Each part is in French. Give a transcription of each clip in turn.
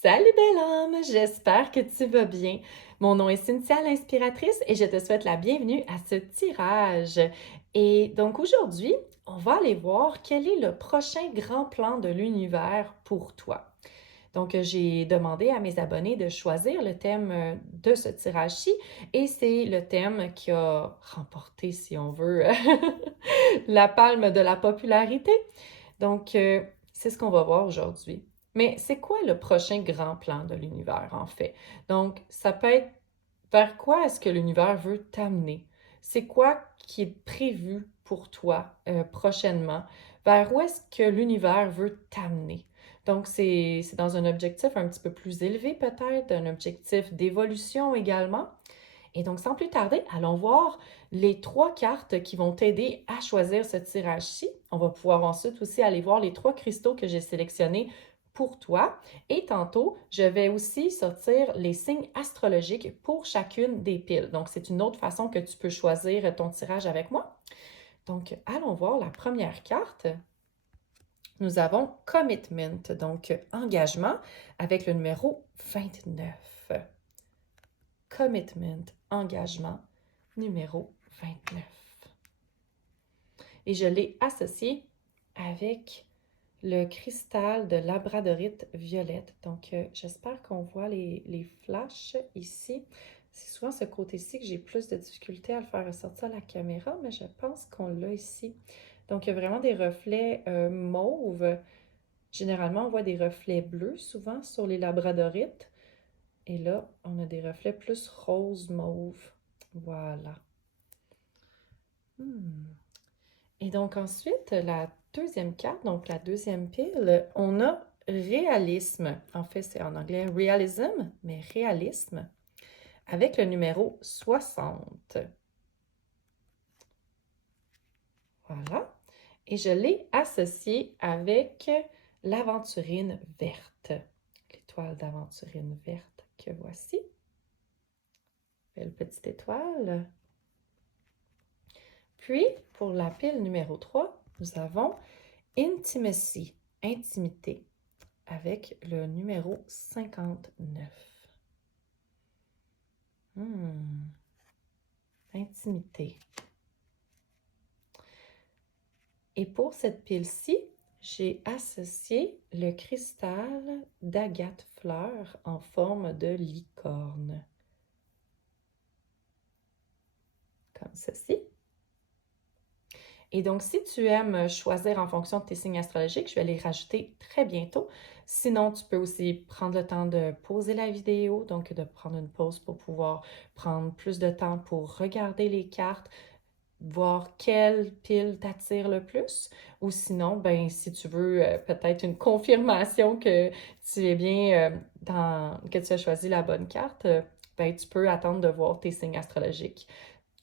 Salut belle âme, j'espère que tu vas bien. Mon nom est Cynthia l'inspiratrice et je te souhaite la bienvenue à ce tirage. Et donc aujourd'hui, on va aller voir quel est le prochain grand plan de l'univers pour toi. Donc j'ai demandé à mes abonnés de choisir le thème de ce tirage-ci et c'est le thème qui a remporté, si on veut, la palme de la popularité. Donc, c'est ce qu'on va voir aujourd'hui. Mais c'est quoi le prochain grand plan de l'univers, en fait? Donc, ça peut être vers quoi est-ce que l'univers veut t'amener? C'est quoi qui est prévu pour toi prochainement? Vers où est-ce que l'univers veut t'amener? Donc, c'est dans un objectif un petit peu plus élevé peut-être, un objectif d'évolution également. Et donc, sans plus tarder, allons voir les trois cartes qui vont t'aider à choisir ce tirage-ci. On va pouvoir ensuite aussi aller voir les trois cristaux que j'ai sélectionnés pour toi. Et tantôt, je vais aussi sortir les signes astrologiques pour chacune des piles. Donc, c'est une autre façon que tu peux choisir ton tirage avec moi. Donc, allons voir la première carte. Nous avons Commitment, donc engagement, avec le numéro 29. Commitment, engagement, numéro 29. Et je l'ai associé avec le cristal de labradorite violette. Donc, j'espère qu'on voit les flashs ici. C'est souvent ce côté-ci que j'ai plus de difficulté à le faire ressortir à la caméra, mais je pense qu'on l'a ici. Donc, il y a vraiment des reflets mauves. Généralement, on voit des reflets bleus souvent sur les labradorites. Et là, on a des reflets plus rose mauve. Voilà. Hmm. Et donc ensuite, la deuxième carte, donc la deuxième pile, on a réalisme. En fait, c'est en anglais realism, mais réalisme, avec le numéro 60. Voilà. Et je l'ai associé avec l'aventurine verte. L'étoile d'aventurine verte que voici. Belle petite étoile. Puis, pour la pile numéro 3, nous avons Intimacy, intimité, avec le numéro 59. Intimité. Et pour cette pile-ci, j'ai associé le cristal d'agate fleur en forme de licorne. Comme ceci. Et donc, si tu aimes choisir en fonction de tes signes astrologiques, je vais les rajouter très bientôt. Sinon, tu peux aussi prendre le temps de pauser la vidéo, donc de prendre une pause pour pouvoir prendre plus de temps pour regarder les cartes, voir quelle pile t'attire le plus. Ou sinon, ben, si tu veux peut-être une confirmation que tu es bien que tu as choisi la bonne carte, ben, tu peux attendre de voir tes signes astrologiques.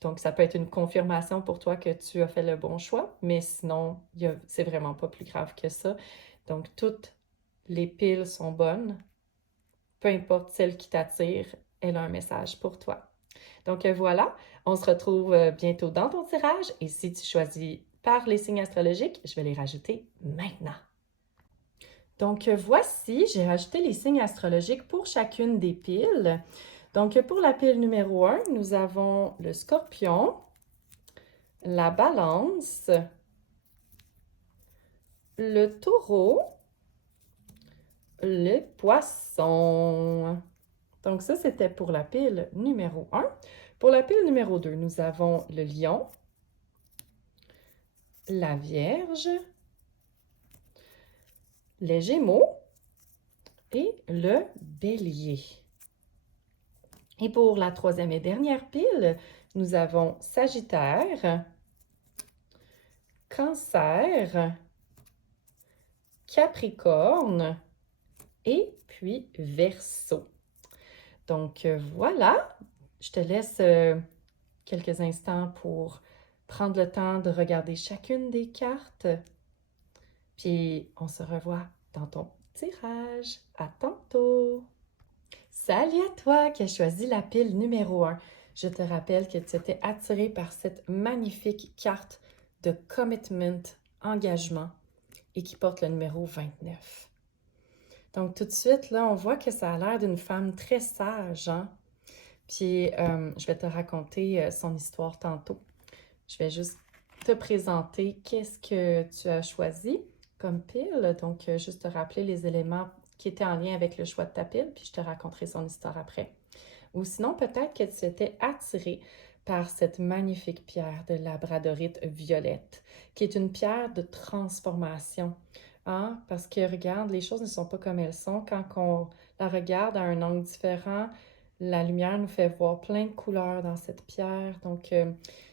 Donc, ça peut être une confirmation pour toi que tu as fait le bon choix, mais sinon, c'est vraiment pas plus grave que ça. Donc, toutes les piles sont bonnes. Peu importe celle qui t'attire, elle a un message pour toi. Donc, voilà, on se retrouve bientôt dans ton tirage et si tu choisis par les signes astrologiques, je vais les rajouter maintenant. Donc, voici, j'ai rajouté les signes astrologiques pour chacune des piles. Donc, pour la pile numéro 1, nous avons le Scorpion, la Balance, le Taureau, le Poisson. Donc, ça, c'était pour la pile numéro 1. Pour la pile numéro 2, nous avons le Lion, la Vierge, les Gémeaux et le Bélier. Et pour la troisième et dernière pile, nous avons Sagittaire, Cancer, Capricorne et puis Verseau. Donc voilà, je te laisse quelques instants pour prendre le temps de regarder chacune des cartes. Puis on se revoit dans ton tirage. À tantôt! Salut à toi qui as choisi la pile numéro 1. Je te rappelle que tu étais attiré par cette magnifique carte de commitment, engagement, et qui porte le numéro 29. Donc tout de suite, là, on voit que ça a l'air d'une femme très sage, hein? Puis je vais te raconter son histoire tantôt. Je vais juste te présenter qu'est-ce que tu as choisi comme pile. Donc, juste te rappeler les éléments qui étaient en lien avec le choix de ta pile, puis je te raconterai son histoire après. Ou sinon, peut-être que tu étais attiré par cette magnifique pierre de labradorite violette, qui est une pierre de transformation. Hein? Parce que regarde, les choses ne sont pas comme elles sont. Quand on la regarde à un angle différent, la lumière nous fait voir plein de couleurs dans cette pierre. Donc,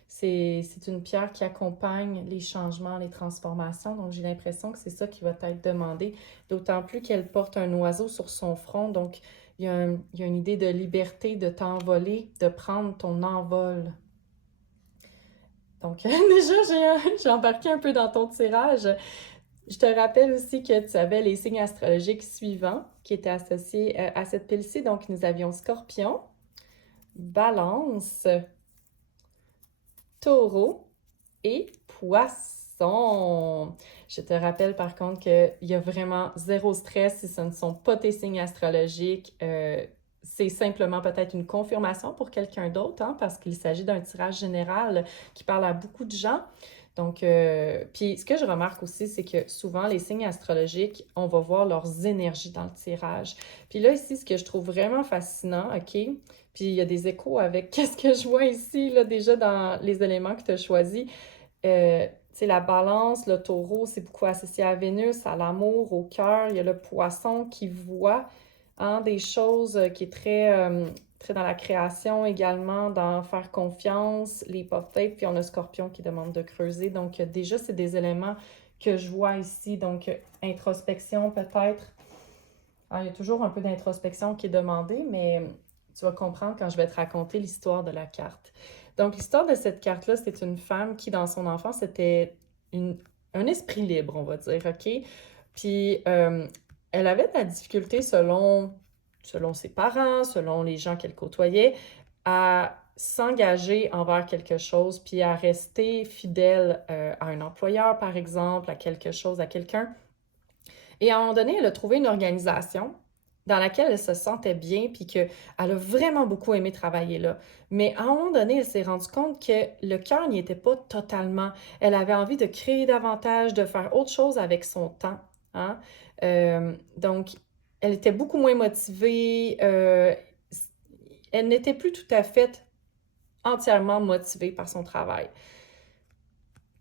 c'est une pierre qui accompagne les changements, les transformations. Donc, j'ai l'impression que c'est ça qui va être demandé, d'autant plus qu'elle porte un oiseau sur son front. Donc, il y a une idée de liberté, de t'envoler, de prendre ton envol. Donc, déjà, j'ai embarqué un peu dans ton tirage. Je te rappelle aussi que tu avais les signes astrologiques suivants qui étaient associés à cette pile-ci. Donc, nous avions Scorpion, Balance, Taureau et Poisson. Je te rappelle par contre qu'il y a vraiment zéro stress si ce ne sont pas tes signes astrologiques. C'est simplement peut-être une confirmation pour quelqu'un d'autre, hein, parce qu'il s'agit d'un tirage général qui parle à beaucoup de gens. Donc, puis ce que je remarque aussi, c'est que souvent, les signes astrologiques, on va voir leurs énergies dans le tirage. Puis là, ici, ce que je trouve vraiment fascinant, OK? Puis il y a des échos avec qu'est-ce que je vois ici, là, déjà dans les éléments que tu as choisis. La balance, le taureau, c'est beaucoup associé à Vénus, à l'amour, au cœur. Il y a le poisson qui voit, hein, des choses qui est très dans la création également, dans faire confiance, les pop-tapes, puis on a Scorpion qui demande de creuser. Donc déjà, c'est des éléments que je vois ici. Donc introspection peut-être. Ah, il y a toujours un peu d'introspection qui est demandée, mais tu vas comprendre quand je vais te raconter l'histoire de la carte. Donc, l'histoire de cette carte-là, c'est une femme qui, dans son enfance, était un esprit libre, on va dire, OK? Puis, elle avait de la difficulté selon ses parents, selon les gens qu'elle côtoyait, à s'engager envers quelque chose, puis à rester fidèle à un employeur, par exemple, à quelque chose, à quelqu'un. Et à un moment donné, elle a trouvé une organisation dans laquelle elle se sentait bien, puis qu'elle a vraiment beaucoup aimé travailler là. Mais à un moment donné, elle s'est rendue compte que le cœur n'y était pas totalement. Elle avait envie de créer davantage, de faire autre chose avec son temps. Hein? Donc, elle était beaucoup moins motivée. Elle n'était plus tout à fait entièrement motivée par son travail.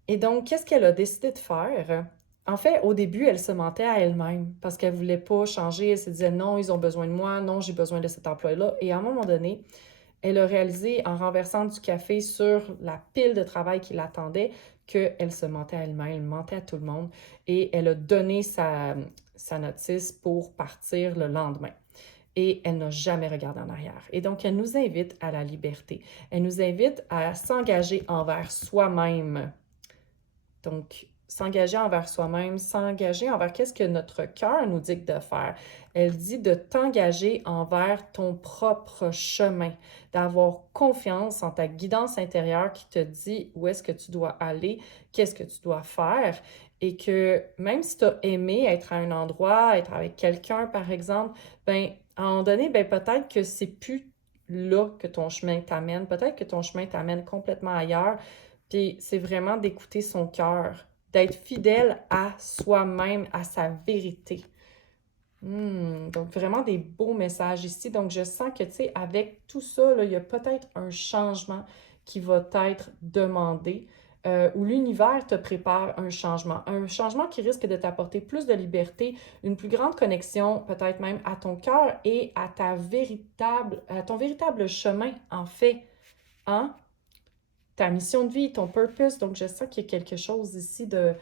Et donc, qu'est-ce qu'elle a décidé de faire? En fait, au début, elle se mentait à elle-même parce qu'elle ne voulait pas changer. Elle se disait non, ils ont besoin de moi, non, j'ai besoin de cet emploi-là. Et à un moment donné, elle a réalisé en renversant du café sur la pile de travail qui l'attendait qu'elle se mentait à elle-même, elle mentait à tout le monde et elle a donné sa notice pour partir le lendemain. Et elle n'a jamais regardé en arrière. Et donc, elle nous invite à la liberté. Elle nous invite à s'engager envers soi-même. Donc, s'engager envers soi-même, s'engager envers qu'est-ce que notre cœur nous dit de faire. Elle dit de t'engager envers ton propre chemin, d'avoir confiance en ta guidance intérieure qui te dit où est-ce que tu dois aller, qu'est-ce que tu dois faire, et que même si tu as aimé être à un endroit, être avec quelqu'un, par exemple, ben, à un moment donné, ben, peut-être que c'est plus là que ton chemin t'amène, peut-être que ton chemin t'amène complètement ailleurs, puis c'est vraiment d'écouter son cœur, d'être fidèle à soi-même, à sa vérité. Donc vraiment des beaux messages ici. Donc je sens que, tu sais, avec tout ça, là, il y a peut-être un changement qui va être demandé, où l'univers te prépare un changement qui risque de t'apporter plus de liberté, une plus grande connexion, peut-être même à ton cœur et à à ton véritable chemin, en fait, hein? Ta mission de vie, ton purpose. Donc, je sens qu'il y a quelque chose ici de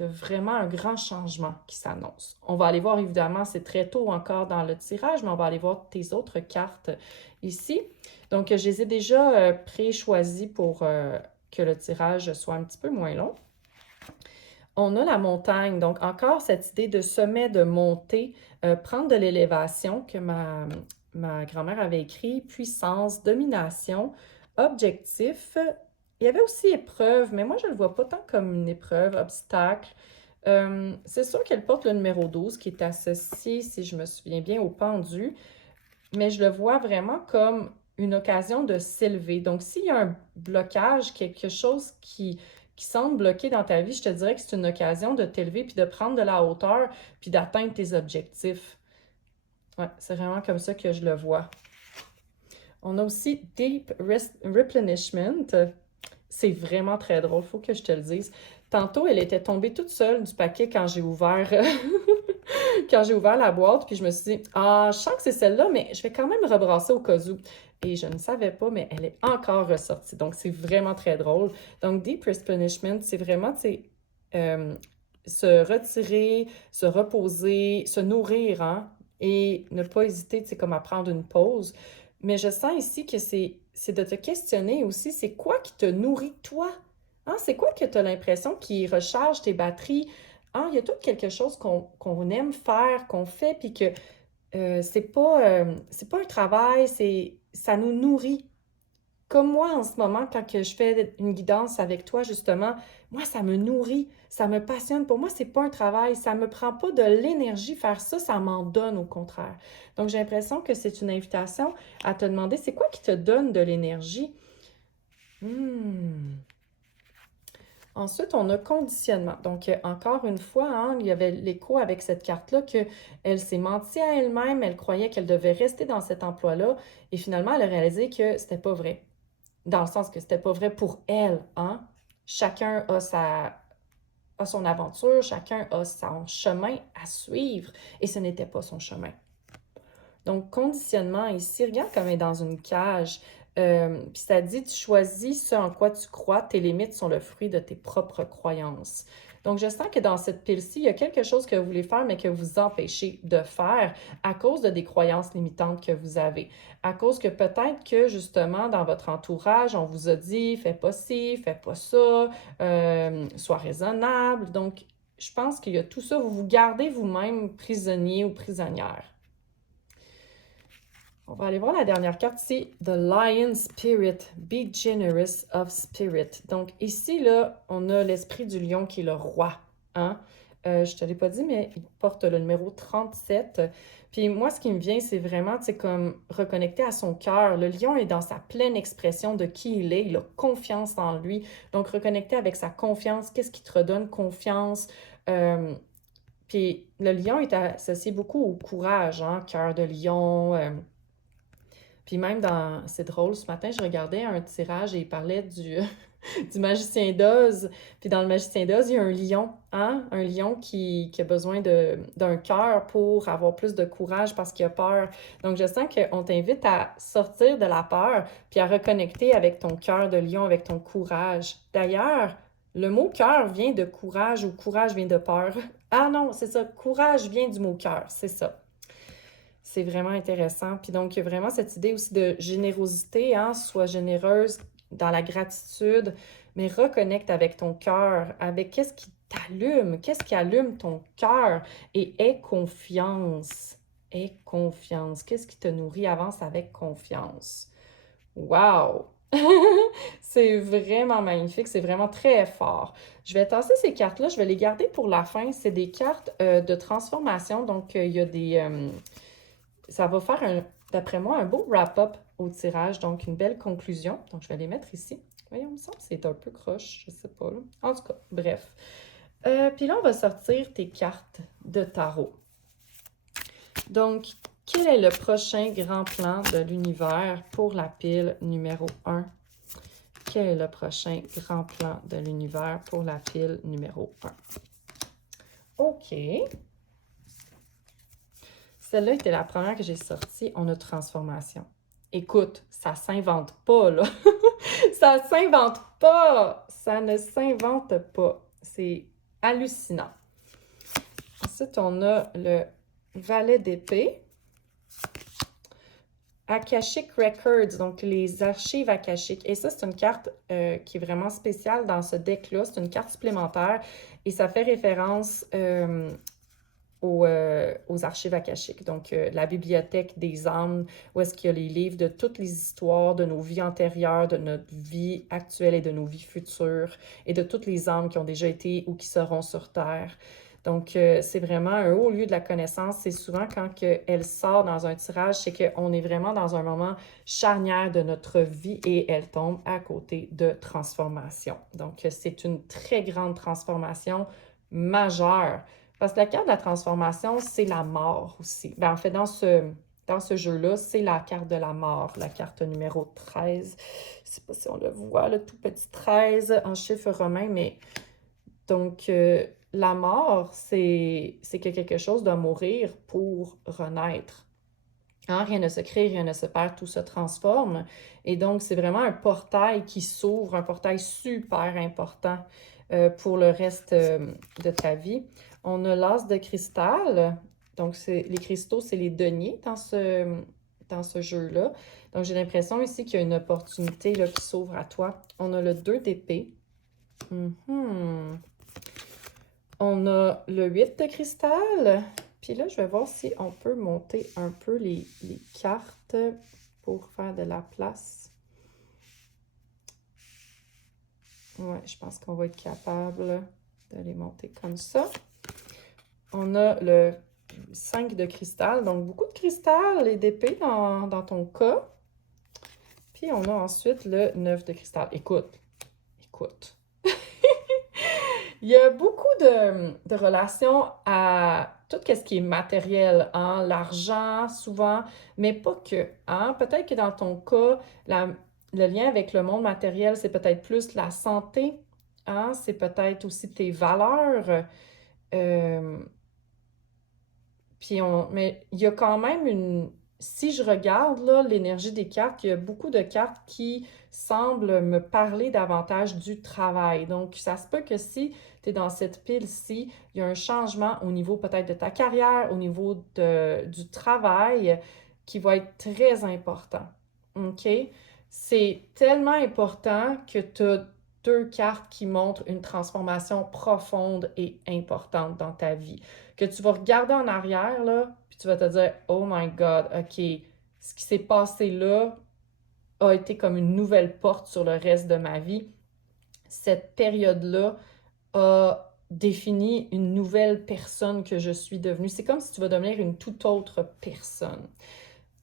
vraiment un grand changement qui s'annonce. On va aller voir, évidemment, c'est très tôt encore dans le tirage, mais on va aller voir tes autres cartes ici. Donc, je les ai déjà pré-choisies pour que le tirage soit un petit peu moins long. On a la montagne, donc encore cette idée de sommet, de montée, prendre de l'élévation que ma grand-mère avait écrit, puissance, domination, objectif. Il y avait aussi épreuve, mais moi je ne le vois pas tant comme une épreuve, obstacle. C'est sûr qu'elle porte le numéro 12 qui est associé, si je me souviens bien, au pendu, mais je le vois vraiment comme une occasion de s'élever. Donc, s'il y a un blocage, quelque chose qui semble bloqué dans ta vie, je te dirais que c'est une occasion de t'élever puis de prendre de la hauteur puis d'atteindre tes objectifs. Ouais, c'est vraiment comme ça que je le vois. On a aussi Deep Replenishment. C'est vraiment très drôle, faut que je te le dise. Tantôt, elle était tombée toute seule du paquet quand j'ai ouvert, quand j'ai ouvert la boîte, puis je me suis dit, ah, je sens que c'est celle-là, mais je vais quand même rebrasser au cas où. Et je ne savais pas, mais elle est encore ressortie. Donc, c'est vraiment très drôle. Donc, Deep Replenishment, c'est vraiment, tu sais, euh, se retirer, se reposer, se nourrir, hein, et ne pas hésiter, tu sais, comme à prendre une pause. Mais je sens ici que c'est de te questionner aussi, c'est quoi qui te nourrit toi? Hein, c'est quoi que tu as l'impression qui recharge tes batteries? Hein, il y a tout quelque chose qu'on aime faire, qu'on fait, puis que c'est pas un travail, ça nous nourrit. Comme moi en ce moment, quand que je fais une guidance avec toi, justement, moi, ça me nourrit, ça me passionne. Pour moi, c'est pas un travail, ça me prend pas de l'énergie faire ça, ça m'en donne au contraire. Donc, j'ai l'impression que c'est une invitation à te demander, c'est quoi qui te donne de l'énergie? Hmm. Ensuite, on a conditionnement. Donc, encore une fois, hein, il y avait l'écho avec cette carte-là qu'elle s'est menti à elle-même, elle croyait qu'elle devait rester dans cet emploi-là, et finalement, elle a réalisé que c'était pas vrai. Dans le sens que c'était pas vrai pour elle, hein? Chacun a son aventure, chacun a son chemin à suivre, et ce n'était pas son chemin. Donc, conditionnement ici, regarde comme elle est dans une cage. Puis ça dit, tu choisis ce en quoi tu crois, tes limites sont le fruit de tes propres croyances. Donc, je sens que dans cette pile-ci, il y a quelque chose que vous voulez faire, mais que vous empêchez de faire à cause de des croyances limitantes que vous avez. À cause que peut-être que, justement, dans votre entourage, on vous a dit, fais pas ci, fais pas ça, sois raisonnable. Donc, je pense qu'il y a tout ça, vous vous gardez vous-même prisonnier ou prisonnière. On va aller voir la dernière carte, c'est The Lion Spirit, Be Generous of Spirit. Donc ici, là, on a l'esprit du lion qui est le roi. Hein? Je ne te l'ai pas dit, mais il porte le numéro 37. Puis moi, ce qui me vient, c'est vraiment, tu sais, comme reconnecter à son cœur. Le lion est dans sa pleine expression de qui il est. Il a confiance en lui. Donc, reconnecter avec sa confiance. Qu'est-ce qui te redonne confiance? Puis le lion est associé beaucoup au courage, hein? Cœur de lion. Puis même dans... C'est drôle, ce matin, je regardais un tirage et il parlait du magicien d'Oz. Puis dans le magicien d'Oz, il y a un lion, hein? Un lion qui a besoin d'un cœur pour avoir plus de courage parce qu'il a peur. Donc, je sens qu'on t'invite à sortir de la peur puis à reconnecter avec ton cœur de lion, avec ton courage. D'ailleurs, le mot cœur vient de courage ou courage vient de peur. Ah non, c'est ça. Courage vient du mot cœur, c'est ça. C'est vraiment intéressant. Puis donc, il y a vraiment cette idée aussi de générosité, hein? Sois généreuse dans la gratitude, mais reconnecte avec ton cœur, avec qu'est-ce qui t'allume, qu'est-ce qui allume ton cœur et aie confiance. Aie confiance. Qu'est-ce qui te nourrit? Avance avec confiance. Wow! C'est vraiment magnifique, c'est vraiment très fort. Je vais tasser ces cartes-là, je vais les garder pour la fin. C'est des cartes de transformation, donc il y a des... ça va faire, d'après moi, un beau wrap-up au tirage, donc une belle conclusion. Donc, je vais les mettre ici. Voyons, il me semble que c'est un peu croche, je sais pas. Là. En tout cas, bref. Puis là, on va sortir tes cartes de tarot. Donc, quel est le prochain grand plan de l'univers pour la pile numéro 1? Quel est le prochain grand plan de l'univers pour la pile numéro 1? OK. Celle-là était la première que j'ai sortie. On a transformation. Écoute, ça s'invente pas, là. Ça s'invente pas. Ça ne s'invente pas. C'est hallucinant. Ensuite, on a le valet d'épée. Akashic Records, donc les archives akashiques. Et ça, c'est une carte qui est vraiment spéciale dans ce deck-là. C'est une carte supplémentaire et ça fait référence aux archives akashiques. Donc, la bibliothèque des âmes, où est-ce qu'il y a les livres de toutes les histoires de nos vies antérieures, de notre vie actuelle et de nos vies futures, et de toutes les âmes qui ont déjà été ou qui seront sur Terre. Donc, c'est vraiment un haut lieu de la connaissance. C'est souvent quand elle sort dans un tirage, c'est qu'on est vraiment dans un moment charnière de notre vie et elle tombe à côté de transformation. Donc, c'est une très grande transformation majeure. Parce que la carte de la transformation, c'est la mort aussi. En fait, dans ce jeu-là, c'est la carte de la mort, la carte numéro 13. Je ne sais pas si on le voit, le tout petit 13 en chiffre romain, mais donc, la mort, c'est que quelque chose doit mourir pour renaître. Hein, rien ne se crée, rien ne se perd, tout se transforme. Et donc, c'est vraiment un portail qui s'ouvre, un portail super important pour le reste de ta vie. On a l'as de cristal. Donc, les cristaux, c'est les deniers dans ce jeu-là. Donc, j'ai l'impression ici qu'il y a une opportunité là, qui s'ouvre à toi. On a le 2 d'épée. On a le 8 de cristal. Puis là, je vais voir si on peut monter un peu les cartes pour faire de la place. Ouais, je pense qu'on va être capable de les monter comme ça. On a le 5 de cristal, donc beaucoup de cristal et d'épée dans ton cas. Puis on a ensuite le 9 de cristal. Écoute. Il y a beaucoup de relations à tout ce qui est matériel, hein? L'argent souvent, mais pas que. Hein? Peut-être que dans ton cas, le lien avec le monde matériel, c'est peut-être plus la santé, hein? C'est peut-être aussi tes valeurs. Euh, mais il y a quand même une... Si je regarde là, l'énergie des cartes, il y a beaucoup de cartes qui semblent me parler davantage du travail. Donc, ça se peut que si tu es dans cette pile-ci, il y a un changement au niveau peut-être de ta carrière, au niveau du travail qui va être très important. OK? C'est tellement important que tu as deux cartes qui montrent une transformation profonde et importante dans ta vie. Que tu vas regarder en arrière, là, puis tu vas te dire, oh my God, OK, ce qui s'est passé là a été comme une nouvelle porte sur le reste de ma vie. Cette période-là a défini une nouvelle personne que je suis devenue. C'est comme si tu vas devenir une toute autre personne.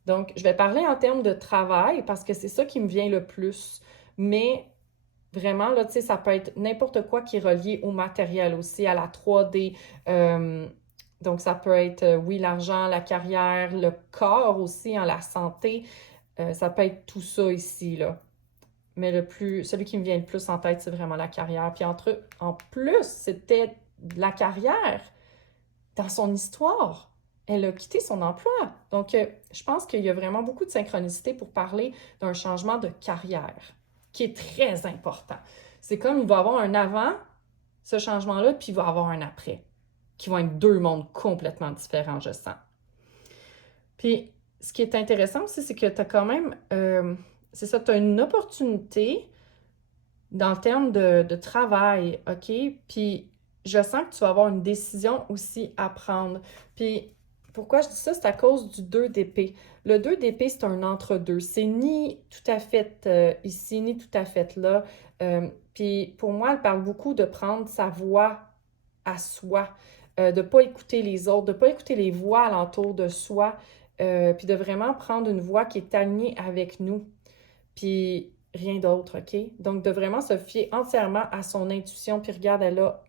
Donc, je vais parler en termes de travail parce que c'est ça qui me vient le plus. Mais vraiment, là, tu sais, ça peut être n'importe quoi qui est relié au matériel aussi, à la 3D. Donc, ça peut être, oui, l'argent, la carrière, le corps aussi, hein, la santé. Ça peut être tout ça ici, là. Mais celui qui me vient le plus en tête, c'est vraiment la carrière. Puis en plus, c'était la carrière dans son histoire. Elle a quitté son emploi. Donc, je pense qu'il y a vraiment beaucoup de synchronicité pour parler d'un changement de carrière qui est très important. C'est comme il va y avoir un avant, ce changement-là, puis il va y avoir un après, qui vont être deux mondes complètement différents, je sens. Puis, ce qui est intéressant aussi, c'est que tu as quand même, c'est ça, tu as une opportunité dans le terme de travail, OK? Puis, je sens que tu vas avoir une décision aussi à prendre. Puis, pourquoi je dis ça? C'est à cause du 2 d'épée. Le 2 d'épée, c'est un entre-deux. C'est ni tout à fait ici, ni tout à fait là. Puis, pour moi, elle parle beaucoup de prendre sa voix à soi, de ne pas écouter les autres, de ne pas écouter les voix alentour de soi, puis de vraiment prendre une voix qui est alignée avec nous. Puis, rien d'autre, OK? Donc, de vraiment se fier entièrement à son intuition. Puis, regarde, elle a,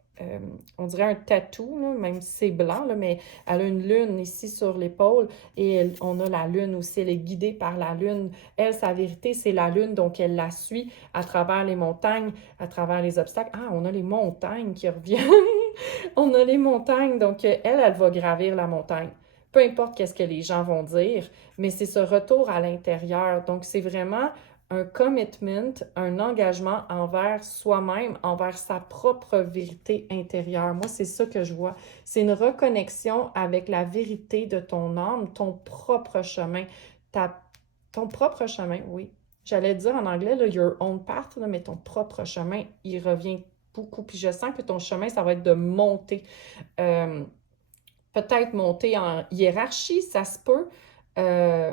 on dirait un tatou, là, même si c'est blanc, là, mais elle a une lune ici sur l'épaule. Et on a la lune aussi, elle est guidée par la lune. Elle, sa vérité, c'est la lune, donc elle la suit à travers les montagnes, à travers les obstacles. Ah, on a les montagnes qui reviennent. On a les montagnes, donc elle va gravir la montagne. Peu importe qu'est-ce que les gens vont dire, mais c'est ce retour à l'intérieur. Donc, c'est vraiment un commitment, un engagement envers soi-même, envers sa propre vérité intérieure. Moi, c'est ça que je vois. C'est une reconnexion avec la vérité de ton âme, ton propre chemin. Ton propre chemin, oui. J'allais dire en anglais, là, your own path, là, mais ton propre chemin, il revient beaucoup. Puis je sens que ton chemin, ça va être de monter. peut-être monter en hiérarchie, ça se peut, euh,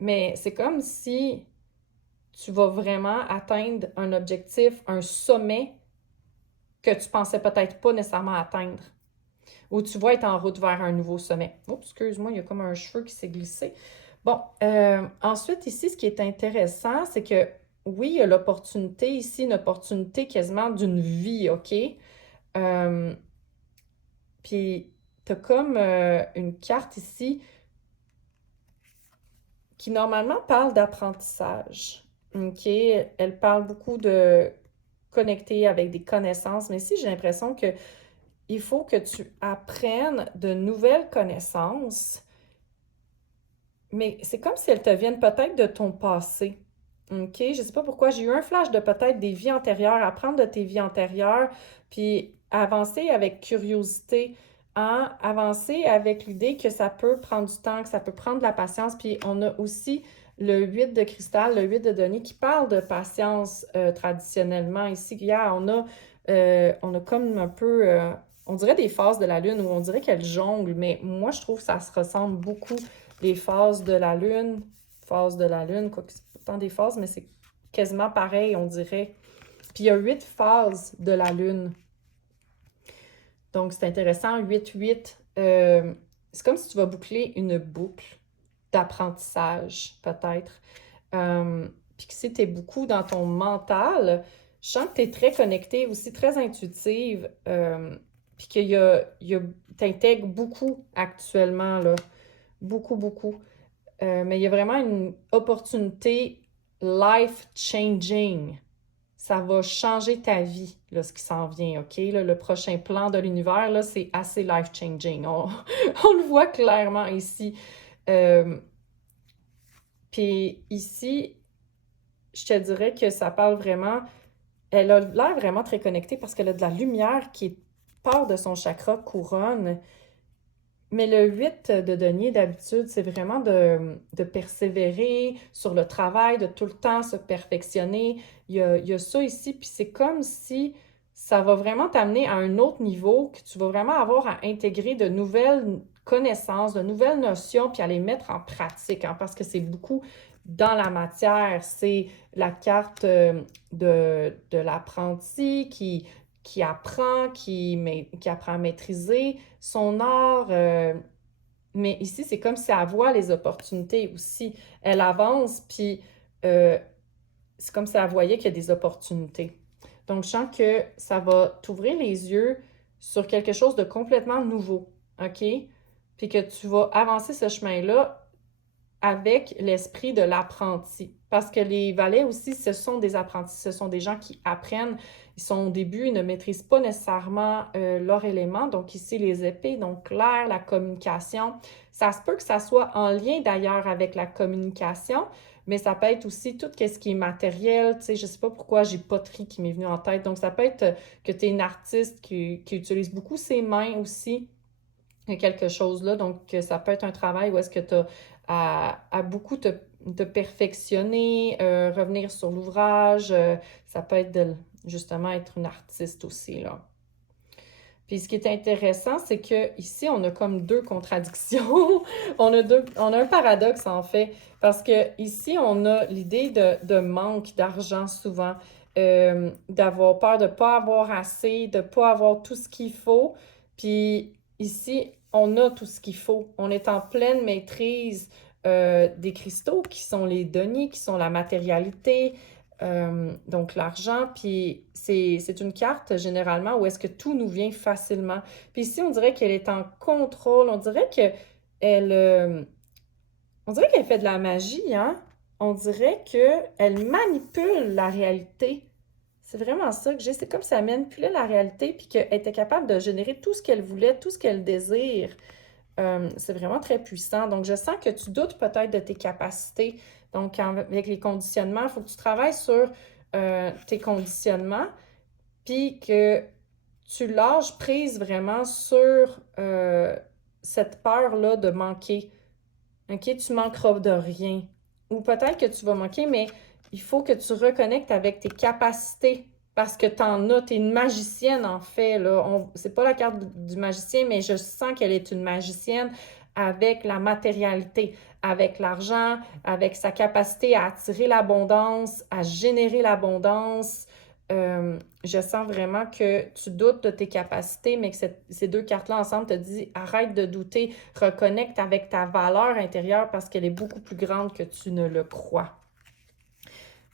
mais c'est comme si tu vas vraiment atteindre un objectif, un sommet que tu pensais peut-être pas nécessairement atteindre. Ou tu vas être en route vers un nouveau sommet. Oh, excuse-moi, il y a comme un cheveu qui s'est glissé. Bon, ensuite, ici, ce qui est intéressant, c'est que oui, il y a l'opportunité ici, une opportunité quasiment d'une vie, OK? Euh, Puis, tu as comme une carte ici qui normalement parle d'apprentissage. OK? Elle parle beaucoup de connecter avec des connaissances, mais ici, j'ai l'impression que il faut que tu apprennes de nouvelles connaissances, mais c'est comme si elles te viennent peut-être de ton passé. OK? Je ne sais pas pourquoi. J'ai eu un flash de peut-être des vies antérieures, apprendre de tes vies antérieures, puis avancer avec curiosité, hein? Avancer avec l'idée que ça peut prendre du temps, que ça peut prendre de la patience. Puis on a aussi le 8 de cristal, le 8 de denier qui parle de patience traditionnellement. Ici, hier, on a comme un peu, on dirait des phases de la lune où on dirait qu'elle jongle, mais moi, je trouve que ça se ressemble beaucoup les phases de la lune, quoi que c'est pas tant des phases, mais c'est quasiment pareil, on dirait. Puis il y a 8 phases de la lune. Donc c'est intéressant, 8-8. C'est comme si tu vas boucler une boucle d'apprentissage, peut-être. Puis que si tu es beaucoup dans ton mental, je sens que tu es très connectée, aussi très intuitive, puis qu'il t'intègres beaucoup actuellement, là. Beaucoup, beaucoup. Mais il y a vraiment une opportunité life-changing. Ça va changer ta vie, là, ce qui s'en vient, OK? Là, le prochain plan de l'univers, là, c'est assez life-changing. On le voit clairement ici. Puis ici, je te dirais que ça parle vraiment... Elle a l'air vraiment très connectée parce qu'elle a de la lumière qui part de son chakra couronne. Mais le 8 de denier, d'habitude, c'est vraiment de persévérer sur le travail, de tout le temps se perfectionner. Il y a ça ici, puis c'est comme si ça va vraiment t'amener à un autre niveau, que tu vas vraiment avoir à intégrer de nouvelles connaissances, de nouvelles notions, puis à les mettre en pratique, hein, parce que c'est beaucoup dans la matière. C'est la carte de l'apprenti qui apprend, qui apprend à maîtriser son art. Mais ici, c'est comme si elle voit les opportunités aussi. Elle avance, puis euh, c'est comme si elle voyait qu'il y a des opportunités. Donc, je sens que ça va t'ouvrir les yeux sur quelque chose de complètement nouveau, OK? Puis que tu vas avancer ce chemin-là avec l'esprit de l'apprenti. Parce que les valets aussi, ce sont des apprentis, ce sont des gens qui apprennent. Ils sont au début, ils ne maîtrisent pas nécessairement leur élément. Donc ici, les épées, donc l'air, la communication. Ça se peut que ça soit en lien d'ailleurs avec la communication, mais ça peut être aussi tout ce qui est matériel. Tu sais, je ne sais pas pourquoi j'ai poterie qui m'est venue en tête. Donc ça peut être que tu es une artiste qui utilise beaucoup ses mains aussi quelque chose là. Donc, ça peut être un travail où est-ce que tu as à beaucoup te perfectionner, revenir sur l'ouvrage. Ça peut être justement être une artiste aussi, là. Puis ce qui est intéressant, c'est que ici on a comme deux contradictions. On a un paradoxe en fait, parce que ici on a l'idée de manque d'argent souvent, d'avoir peur de ne pas avoir assez, de ne pas avoir tout ce qu'il faut. Puis ici, on a tout ce qu'il faut. On est en pleine maîtrise des cristaux qui sont les deniers, qui sont la matérialité, donc l'argent, puis c'est une carte généralement où est-ce que tout nous vient facilement. Puis ici, on dirait qu'elle est en contrôle, elle, euh, on dirait qu'elle fait de la magie, hein? On dirait qu'elle manipule la réalité. C'est vraiment ça que j'ai. C'est comme si elle manipulait la réalité, puis qu'elle était capable de générer tout ce qu'elle voulait, tout ce qu'elle désire. C'est vraiment très puissant. Donc, je sens que tu doutes peut-être de tes capacités. Donc, avec les conditionnements, il faut que tu travailles sur tes conditionnements, puis que tu lâches prise vraiment sur cette peur-là de manquer. OK? Tu manqueras de rien. Ou peut-être que tu vas manquer, mais il faut que tu reconnectes avec tes capacités. parce que t'en as, t'es une magicienne en fait, là. C'est pas la carte du magicien, mais je sens qu'elle est une magicienne avec la matérialité, avec l'argent, avec sa capacité à attirer l'abondance, à générer l'abondance. Je sens vraiment que tu doutes de tes capacités, mais que ces deux cartes-là ensemble te disent arrête de douter, reconnecte avec ta valeur intérieure parce qu'elle est beaucoup plus grande que tu ne le crois.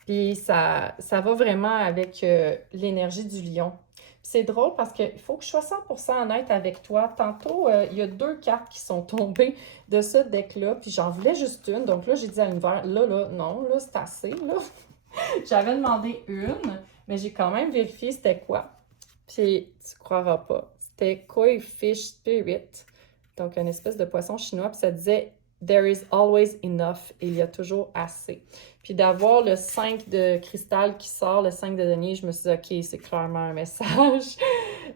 Puis ça va vraiment avec l'énergie du lion. C'est drôle parce qu'il faut que je sois 100% honnête avec toi. Tantôt, il y a deux cartes qui sont tombées de ce deck-là, puis j'en voulais juste une. Donc là, j'ai dit à l'univers, non, là, c'est assez, là. J'avais demandé une, mais j'ai quand même vérifié c'était quoi. Puis tu croiras pas. C'était Koi Fish Spirit, donc une espèce de poisson chinois, puis ça disait There is always enough, il y a toujours assez. Puis d'avoir le 5 de cristal qui sort, le 5 de denier, je me suis dit, OK, c'est clairement un message.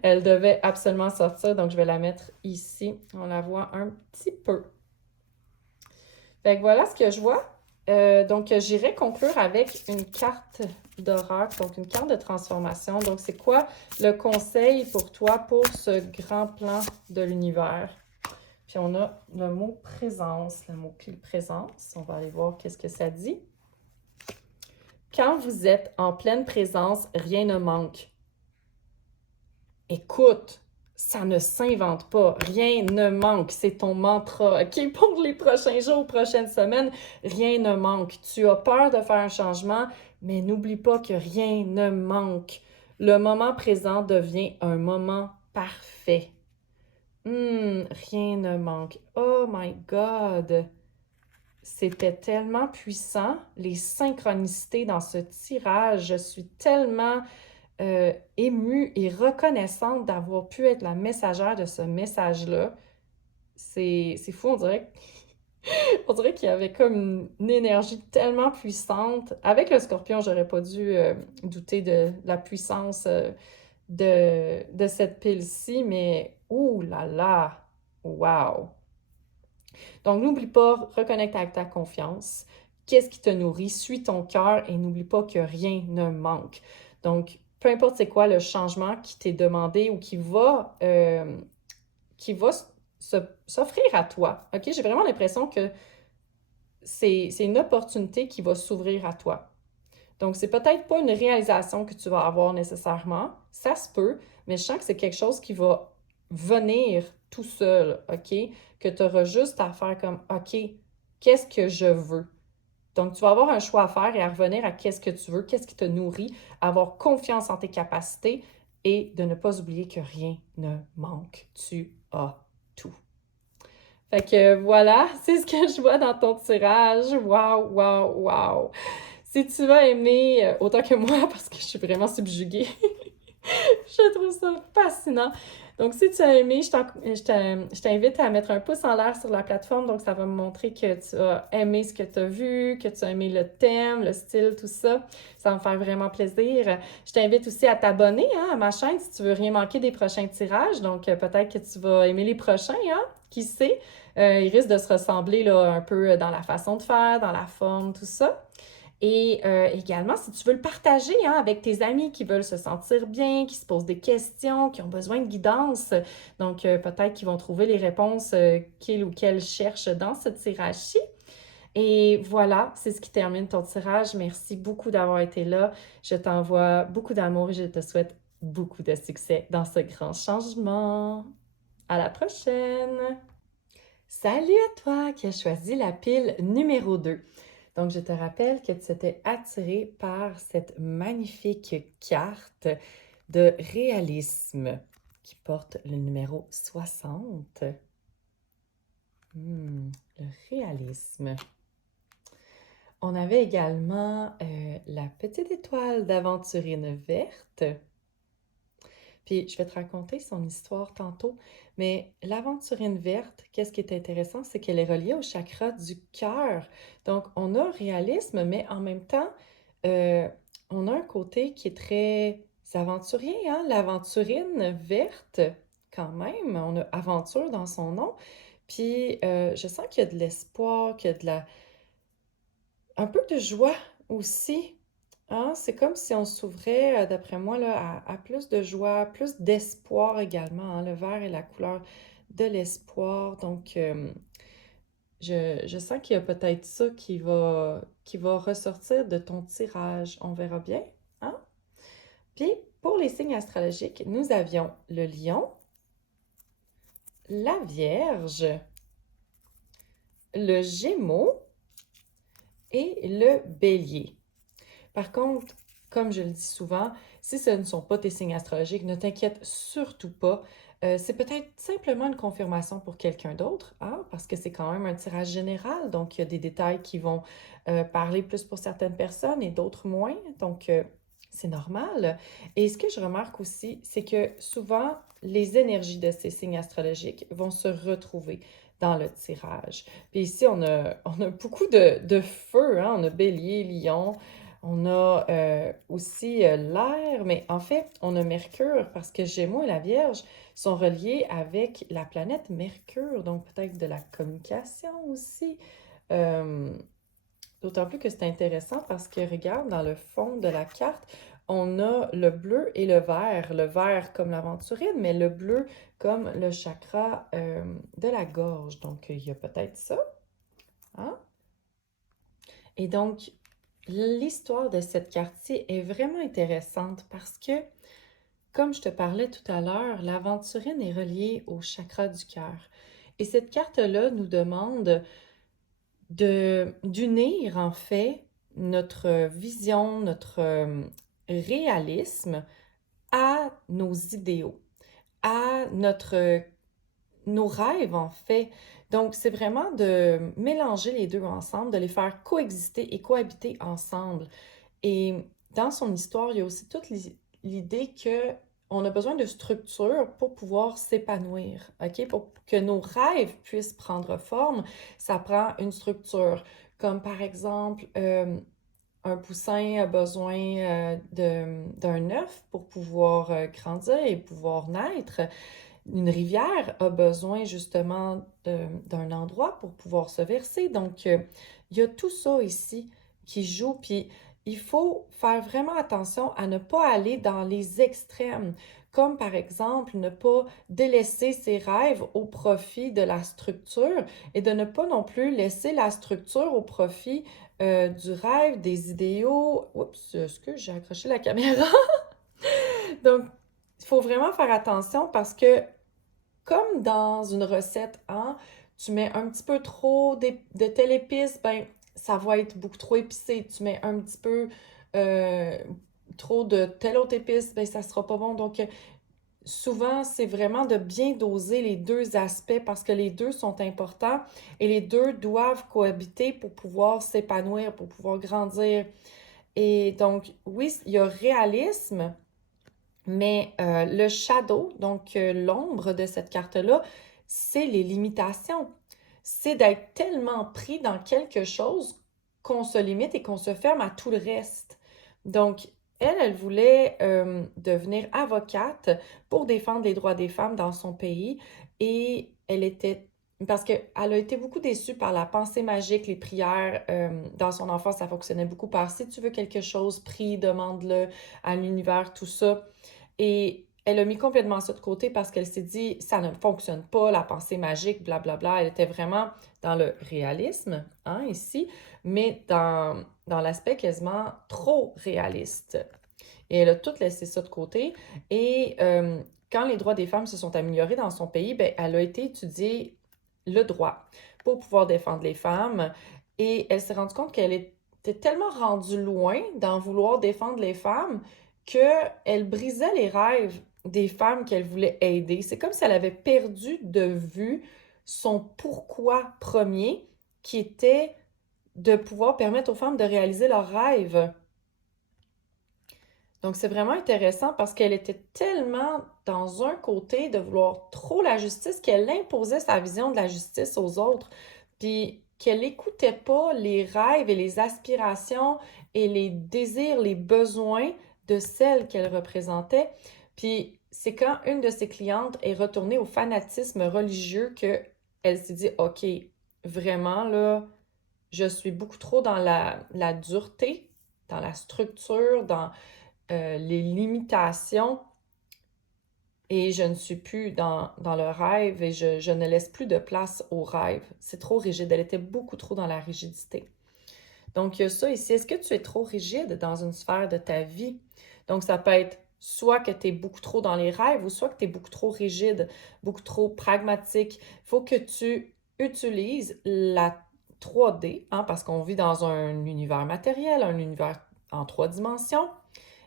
Elle devait absolument sortir, donc je vais la mettre ici. On la voit un petit peu. Fait que voilà ce que je vois. Donc, j'irai conclure avec une carte d'oracle, donc une carte de transformation. Donc, c'est quoi le conseil pour toi pour ce grand plan de l'univers? Puis, on a le mot présence, le mot-clé présence. On va aller voir qu'est-ce que ça dit. Quand vous êtes en pleine présence, rien ne manque. Écoute, ça ne s'invente pas. Rien ne manque. C'est ton mantra. OK? Pour les prochains jours, prochaines semaines, rien ne manque. Tu as peur de faire un changement, mais n'oublie pas que rien ne manque. Le moment présent devient un moment parfait. Rien ne manque. Oh my God! C'était tellement puissant, les synchronicités dans ce tirage. Je suis tellement émue et reconnaissante d'avoir pu être la messagère de ce message-là. C'est fou, on dirait qu'il y avait comme une énergie tellement puissante. Avec le scorpion, j'aurais pas dû douter de la puissance de cette pile-ci, mais ouh là là, wow! Donc, n'oublie pas, reconnecte avec ta confiance. Qu'est-ce qui te nourrit? Suis ton cœur et n'oublie pas que rien ne manque. Donc, peu importe c'est quoi le changement qui t'est demandé ou qui va s'offrir à toi. OK? J'ai vraiment l'impression que c'est une opportunité qui va s'ouvrir à toi. Donc, c'est peut-être pas une réalisation que tu vas avoir nécessairement. Ça se peut, mais je sens que c'est quelque chose qui va venir tout seul, OK? Que tu auras juste à faire comme, OK, qu'est-ce que je veux? Donc, tu vas avoir un choix à faire et à revenir à qu'est-ce que tu veux, qu'est-ce qui te nourrit, avoir confiance en tes capacités et de ne pas oublier que rien ne manque. Tu as tout. Fait que voilà, c'est ce que je vois dans ton tirage. Waouh, waouh, waouh! Si tu vas aimer autant que moi, parce que je suis vraiment subjuguée, je trouve ça fascinant. Donc, si tu as aimé, je t'invite à mettre un pouce en l'air sur la plateforme. Donc, ça va me montrer que tu as aimé ce que tu as vu, que tu as aimé le thème, le style, tout ça. Ça va me faire vraiment plaisir. Je t'invite aussi à t'abonner à ma chaîne si tu veux rien manquer des prochains tirages. Donc, peut-être que tu vas aimer les prochains, hein? Qui sait? Ils risquent de se ressembler là, un peu dans la façon de faire, dans la forme, tout ça. Et également, si tu veux le partager avec tes amis qui veulent se sentir bien, qui se posent des questions, qui ont besoin de guidance, donc peut-être qu'ils vont trouver les réponses qu'ils ou qu'elles cherchent dans ce tirage-ci. Et voilà, c'est ce qui termine ton tirage. Merci beaucoup d'avoir été là. Je t'envoie beaucoup d'amour et je te souhaite beaucoup de succès dans ce grand changement. À la prochaine! Salut à toi qui as choisi la pile numéro 2. Donc, je te rappelle que tu t'étais attiré par cette magnifique carte de réalisme qui porte le numéro 60. Le réalisme. On avait également la petite étoile d'aventurine verte. Puis, je vais te raconter son histoire tantôt. Mais l'aventurine verte, qu'est-ce qui est intéressant, c'est qu'elle est reliée au chakra du cœur. Donc, on a réalisme, mais en même temps, on a un côté qui est très aventurier, hein? L'aventurine verte, quand même, on a aventure dans son nom. Puis, je sens qu'il y a de l'espoir, qu'il y a un peu de joie aussi. Hein, c'est comme si on s'ouvrait, d'après moi, là, à plus de joie, plus d'espoir également, hein. Le vert est la couleur de l'espoir. Donc, je sens qu'il y a peut-être ça qui va ressortir de ton tirage. On verra bien, hein? Puis, pour les signes astrologiques, nous avions le lion, la vierge, le gémeaux et le bélier. Par contre, comme je le dis souvent, si ce ne sont pas tes signes astrologiques, ne t'inquiète surtout pas. C'est peut-être simplement une confirmation pour quelqu'un d'autre, hein, parce que c'est quand même un tirage général, donc il y a des détails qui vont parler plus pour certaines personnes et d'autres moins, donc c'est normal. Et ce que je remarque aussi, c'est que souvent, les énergies de ces signes astrologiques vont se retrouver dans le tirage. Puis ici, on a beaucoup de feu, hein? On a bélier, lion, on a aussi l'air, mais en fait, on a Mercure parce que Gémeaux et la Vierge sont reliés avec la planète Mercure, donc peut-être de la communication aussi. Euh, D'autant plus que c'est intéressant parce que regarde, dans le fond de la carte, on a le bleu et le vert. Le vert comme l'aventurine, mais le bleu comme le chakra de la gorge. Donc, il y a peut-être ça, hein? Et donc, l'histoire de cette carte-ci est vraiment intéressante parce que, comme je te parlais tout à l'heure, l'aventurine est reliée au chakra du cœur. Et cette carte-là nous demande d'unir en fait notre vision, notre réalisme à nos idéaux, à nos rêves en fait. Donc, c'est vraiment de mélanger les deux ensemble, de les faire coexister et cohabiter ensemble. Et dans son histoire, il y a aussi toute l'idée que on a besoin de structure pour pouvoir s'épanouir, OK? Pour que nos rêves puissent prendre forme, ça prend une structure. Comme par exemple, un poussin a besoin d'un œuf pour pouvoir grandir et pouvoir naître. Une rivière a besoin justement d'un endroit pour pouvoir se verser. Donc, il y a tout ça ici qui joue. Puis, il faut faire vraiment attention à ne pas aller dans les extrêmes, comme par exemple ne pas délaisser ses rêves au profit de la structure et de ne pas non plus laisser la structure au profit du rêve, des idéaux. Oups, est-ce que j'ai accroché la caméra? Donc, il faut vraiment faire attention parce que comme dans une recette, hein, tu mets un petit peu trop de telle épice, ben ça va être beaucoup trop épicé. Tu mets un petit peu euh, trop de telle autre épice, ben ça sera pas bon. Donc souvent, c'est vraiment de bien doser les deux aspects parce que les deux sont importants et les deux doivent cohabiter pour pouvoir s'épanouir, pour pouvoir grandir. Et donc, oui, il y a réalisme, mais le shadow, donc l'ombre de cette carte-là, c'est les limitations. C'est d'être tellement pris dans quelque chose qu'on se limite et qu'on se ferme à tout le reste. Donc, elle voulait devenir avocate pour défendre les droits des femmes dans son pays et elle était... Parce qu'elle a été beaucoup déçue par la pensée magique, les prières. Dans son enfance, ça fonctionnait beaucoup par si tu veux quelque chose, prie, demande-le à l'univers, tout ça. Et elle a mis complètement ça de côté parce qu'elle s'est dit, ça ne fonctionne pas, la pensée magique, blablabla. Elle était vraiment dans le réalisme, hein, ici, mais dans l'aspect quasiment trop réaliste. Et elle a tout laissé ça de côté. Et quand les droits des femmes se sont améliorés dans son pays, ben, elle a été étudier le droit pour pouvoir défendre les femmes. Et elle s'est rendue compte qu'elle était tellement rendue loin d'en vouloir défendre les femmes qu'elle brisait les rêves des femmes qu'elle voulait aider. C'est comme si elle avait perdu de vue son pourquoi premier, qui était de pouvoir permettre aux femmes de réaliser leurs rêves. Donc, c'est vraiment intéressant parce qu'elle était tellement dans un côté de vouloir trop la justice qu'elle imposait sa vision de la justice aux autres, puis qu'elle n'écoutait pas les rêves et les aspirations et les désirs, les besoins de celles qu'elle représentait. Puis c'est quand une de ses clientes est retournée au fanatisme religieux que elle s'est dit, OK, vraiment là, je suis beaucoup trop dans la dureté dans la structure, dans les limitations, et je ne suis plus dans le rêve et je ne laisse plus de place au rêve. C'est trop rigide. Elle était beaucoup trop dans la rigidité. Donc, il y a ça ici. Est-ce que tu es trop rigide dans une sphère de ta vie? Donc, ça peut être soit que tu es beaucoup trop dans les rêves ou soit que tu es beaucoup trop rigide, beaucoup trop pragmatique. Il faut que tu utilises la 3D, hein, parce qu'on vit dans un univers matériel, un univers en 3 dimensions,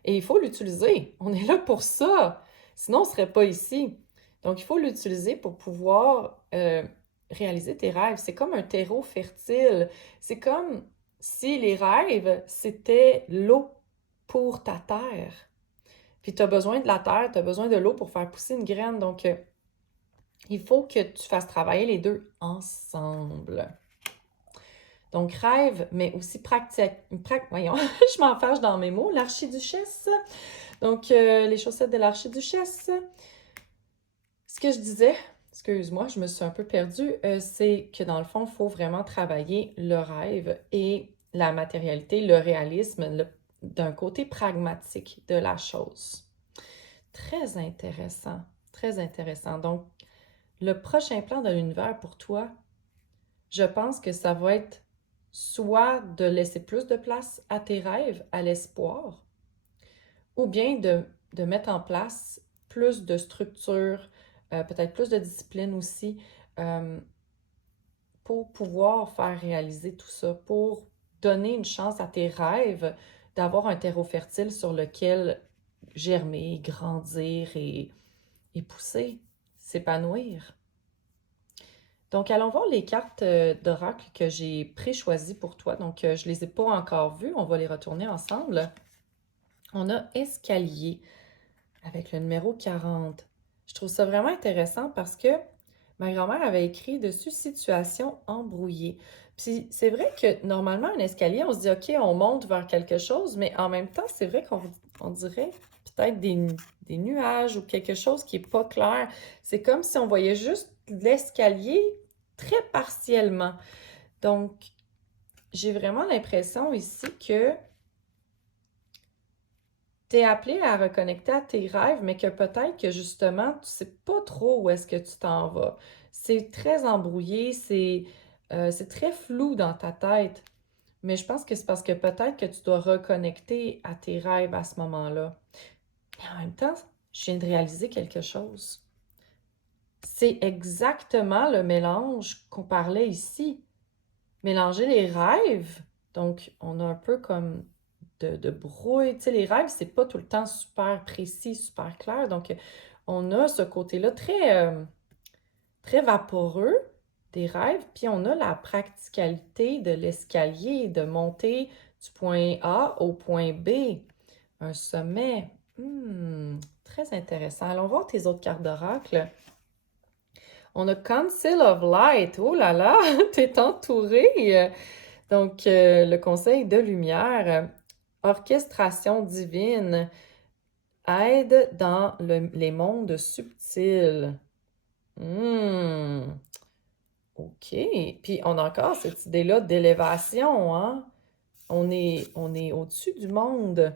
et il faut l'utiliser. On est là pour ça. Sinon, on ne serait pas ici. Donc, il faut l'utiliser pour pouvoir réaliser tes rêves. C'est comme un terreau fertile. C'est comme si les rêves, c'était l'eau pour ta terre. Puis tu as besoin de la terre, tu as besoin de l'eau pour faire pousser une graine. Donc, il faut que tu fasses travailler les deux ensemble. Donc, rêve, mais aussi pratique. Voyons, je m'enfarge dans mes mots. L'archiduchesse. Donc, les chaussettes de l'archiduchesse. Ce que je disais, excuse-moi, je me suis un peu perdue, c'est que dans le fond, il faut vraiment travailler le rêve et la matérialité, le réalisme, d'un côté pragmatique de la chose. Très intéressant, très intéressant. Donc, le prochain plan de l'univers pour toi, je pense que ça va être soit de laisser plus de place à tes rêves, à l'espoir, ou bien de mettre en place plus de structure, peut-être plus de discipline aussi, euh, pour pouvoir faire réaliser tout ça, pour donner une chance à tes rêves d'avoir un terreau fertile sur lequel germer, grandir et pousser, s'épanouir. Donc, allons voir les cartes d'oracle que j'ai pré-choisies pour toi. Donc, je ne les ai pas encore vues. On va les retourner ensemble. On a escalier avec le numéro 40. Je trouve ça vraiment intéressant parce que ma grand-mère avait écrit dessus situation embrouillée. Puis c'est vrai que normalement, un escalier, on se dit, OK, on monte vers quelque chose, mais en même temps, c'est vrai qu'on dirait peut-être des nuages ou quelque chose qui n'est pas clair. C'est comme si on voyait juste l'escalier très partiellement. Donc, j'ai vraiment l'impression ici que tu es appelé à reconnecter à tes rêves, mais que peut-être que justement, tu sais pas trop où est-ce que tu t'en vas. C'est très embrouillé, c'est très flou dans ta tête. Mais je pense que c'est parce que peut-être que tu dois reconnecter à tes rêves à ce moment-là. Mais en même temps, je viens de réaliser quelque chose. C'est exactement le mélange qu'on parlait ici. Mélanger les rêves, donc on a un peu comme de brouille. Tu sais, les rêves, c'est pas tout le temps super précis, super clair. Donc, on a ce côté-là très vaporeux des rêves, puis on a la practicalité de l'escalier, de monter du point A au point B, un sommet. Très intéressant. Allons voir tes autres cartes d'oracle. On a Council of Light. Oh là là, t'es entouré. Donc, le conseil de lumière, orchestration divine, aide dans les mondes subtils. OK. Puis, on a encore cette idée-là d'élévation, hein? On est au-dessus du monde.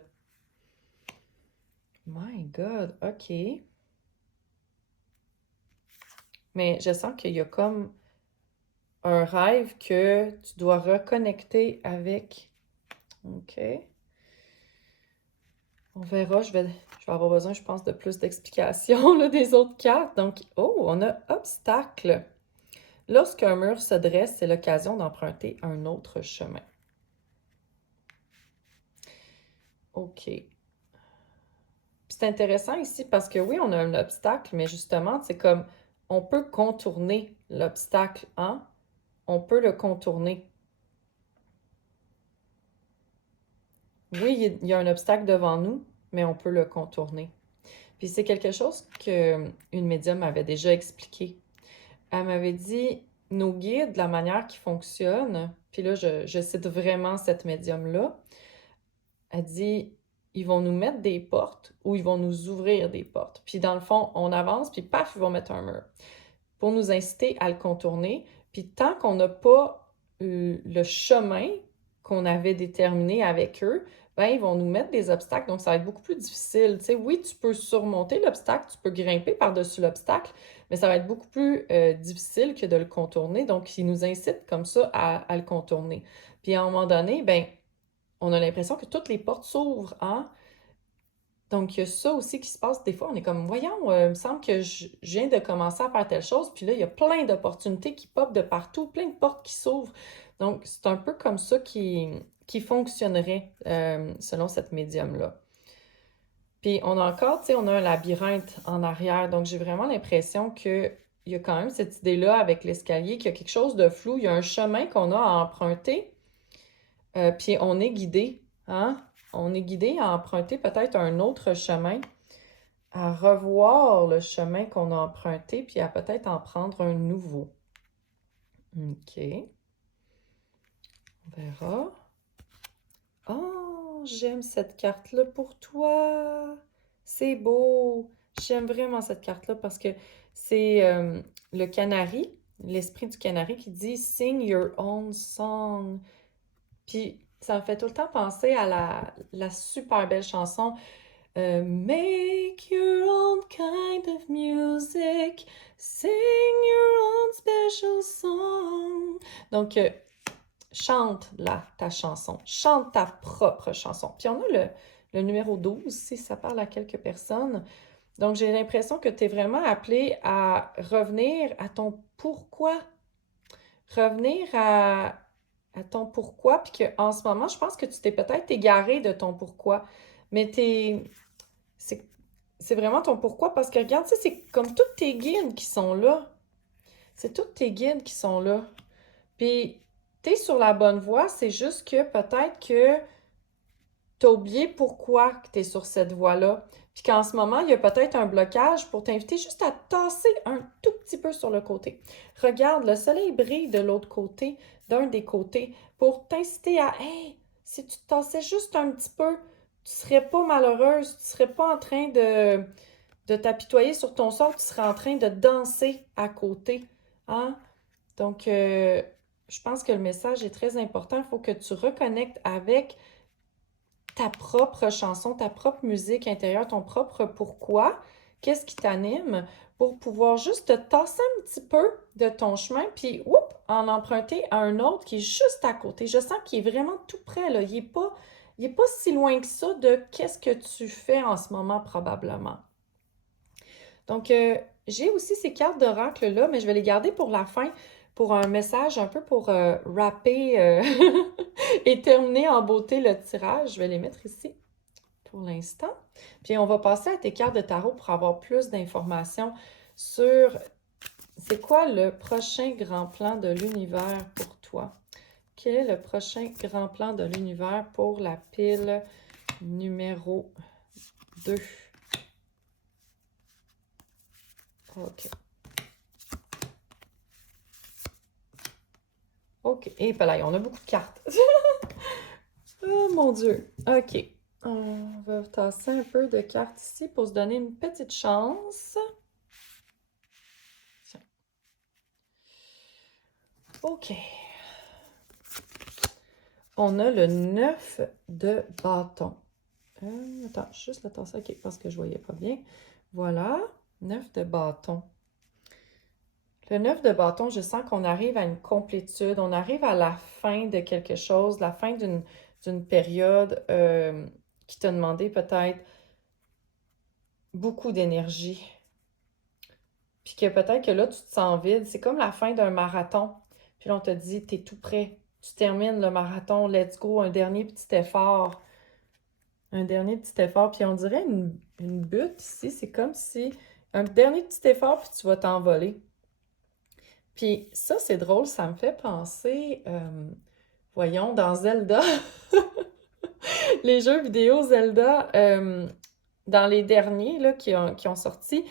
My God, OK. Mais je sens qu'il y a comme un rêve que tu dois reconnecter avec. OK. On verra, je vais avoir besoin, je pense, de plus d'explications là, des autres cartes. Donc, oh, on a obstacle. Lorsqu'un mur se dresse, c'est l'occasion d'emprunter un autre chemin. OK. Puis c'est intéressant ici parce que oui, on a un obstacle, mais justement, c'est comme on peut contourner l'obstacle, hein? On peut le contourner. Oui, il y a un obstacle devant nous, mais on peut le contourner. Puis c'est quelque chose qu'une médium m'avait déjà expliqué. Elle m'avait dit, nos guides, la manière qu'ils fonctionnent, puis là, je cite vraiment cette médium-là, elle dit, ils vont nous mettre des portes ou ils vont nous ouvrir des portes. Puis dans le fond, on avance, puis paf, ils vont mettre un mur pour nous inciter à le contourner. Puis tant qu'on n'a pas le chemin qu'on avait déterminé avec eux, ben, ils vont nous mettre des obstacles, donc ça va être beaucoup plus difficile. Tu sais, oui, tu peux surmonter l'obstacle, tu peux grimper par-dessus l'obstacle, mais ça va être beaucoup plus difficile que de le contourner. Donc, ils nous incitent comme ça à le contourner. Puis à un moment donné, ben, on a l'impression que toutes les portes s'ouvrent, hein? Donc, il y a ça aussi qui se passe. Des fois, on est comme, voyons, il me semble que je viens de commencer à faire telle chose, puis là, il y a plein d'opportunités qui popent de partout, plein de portes qui s'ouvrent. Donc, c'est un peu comme ça qui fonctionnerait selon cette médium-là. Puis, on a encore, tu sais, on a un labyrinthe en arrière. Donc, j'ai vraiment l'impression qu'il y a quand même cette idée-là avec l'escalier, qu'il y a quelque chose de flou, il y a un chemin qu'on a à emprunter, puis on est guidé, hein? On est guidé à emprunter peut-être un autre chemin, à revoir le chemin qu'on a emprunté, puis à peut-être en prendre un nouveau. OK. On verra. Oh, j'aime cette carte-là pour toi. C'est beau. J'aime vraiment cette carte-là parce que c'est le canari, l'esprit du canari qui dit Sing your own song. Puis ça me fait tout le temps penser à la super belle chanson Make your own kind of music, sing your own special song. Donc, chante-la, ta chanson. Chante ta propre chanson. Puis on a le numéro 12, si ça parle à quelques personnes. Donc, j'ai l'impression que tu es vraiment appelé à revenir à ton pourquoi. Revenir à ton pourquoi, puis qu'en ce moment, je pense que tu t'es peut-être égaré de ton pourquoi, mais c'est vraiment ton pourquoi, parce que regarde, tu sais, c'est comme tous tes guides qui sont là. C'est tous tes guides qui sont là. Puis, t'es sur la bonne voie, c'est juste que peut-être que t'as oublié pourquoi tu es sur cette voie-là. Puis qu'en ce moment, il y a peut-être un blocage pour t'inviter juste à tasser un tout petit peu sur le côté. Regarde, le soleil brille de l'autre côté, d'un des côtés, pour t'inciter à Hey, si tu te tassais juste un petit peu, tu serais pas malheureuse, tu serais pas en train de t'apitoyer sur ton sort, tu serais en train de danser à côté. Hein? Donc, je pense que le message est très important. Il faut que tu reconnectes avec ta propre chanson, ta propre musique intérieure, ton propre pourquoi, qu'est-ce qui t'anime pour pouvoir juste te tasser un petit peu de ton chemin, puis en emprunter à un autre qui est juste à côté. Je sens qu'il est vraiment tout près, là. Il est pas si loin que ça de qu'est-ce que tu fais en ce moment probablement. Donc, j'ai aussi ces cartes d'oracle-là, mais je vais les garder pour la fin, pour un message un peu pour rapper et terminer en beauté le tirage. Je vais les mettre ici pour l'instant. Puis, on va passer à tes cartes de tarot pour avoir plus d'informations sur c'est quoi le prochain grand plan de l'univers pour toi. Quel est le prochain grand plan de l'univers pour la pile numéro 2? OK. OK. Et là, on a beaucoup de cartes. Oh mon Dieu. OK. On va tasser un peu de cartes ici pour se donner une petite chance. Tiens. OK. On a le 9 de bâton. Attends, juste le tasser. OK, parce que je ne voyais pas bien. Voilà. 9 de bâton. Le 9 de bâton, je sens qu'on arrive à une complétude. On arrive à la fin de quelque chose, la fin d'une période qui t'a demandé peut-être beaucoup d'énergie. Puis que peut-être que là, tu te sens vide. C'est comme la fin d'un marathon. Puis là, on te dit, t'es tout prêt. Tu termines le marathon, let's go, un dernier petit effort. Un dernier petit effort. Puis on dirait une butte ici. C'est comme si un dernier petit effort, puis tu vas t'envoler. Puis ça, c'est drôle, ça me fait penser, voyons, dans Zelda, les jeux vidéo Zelda, dans les derniers là, qui ont sorti,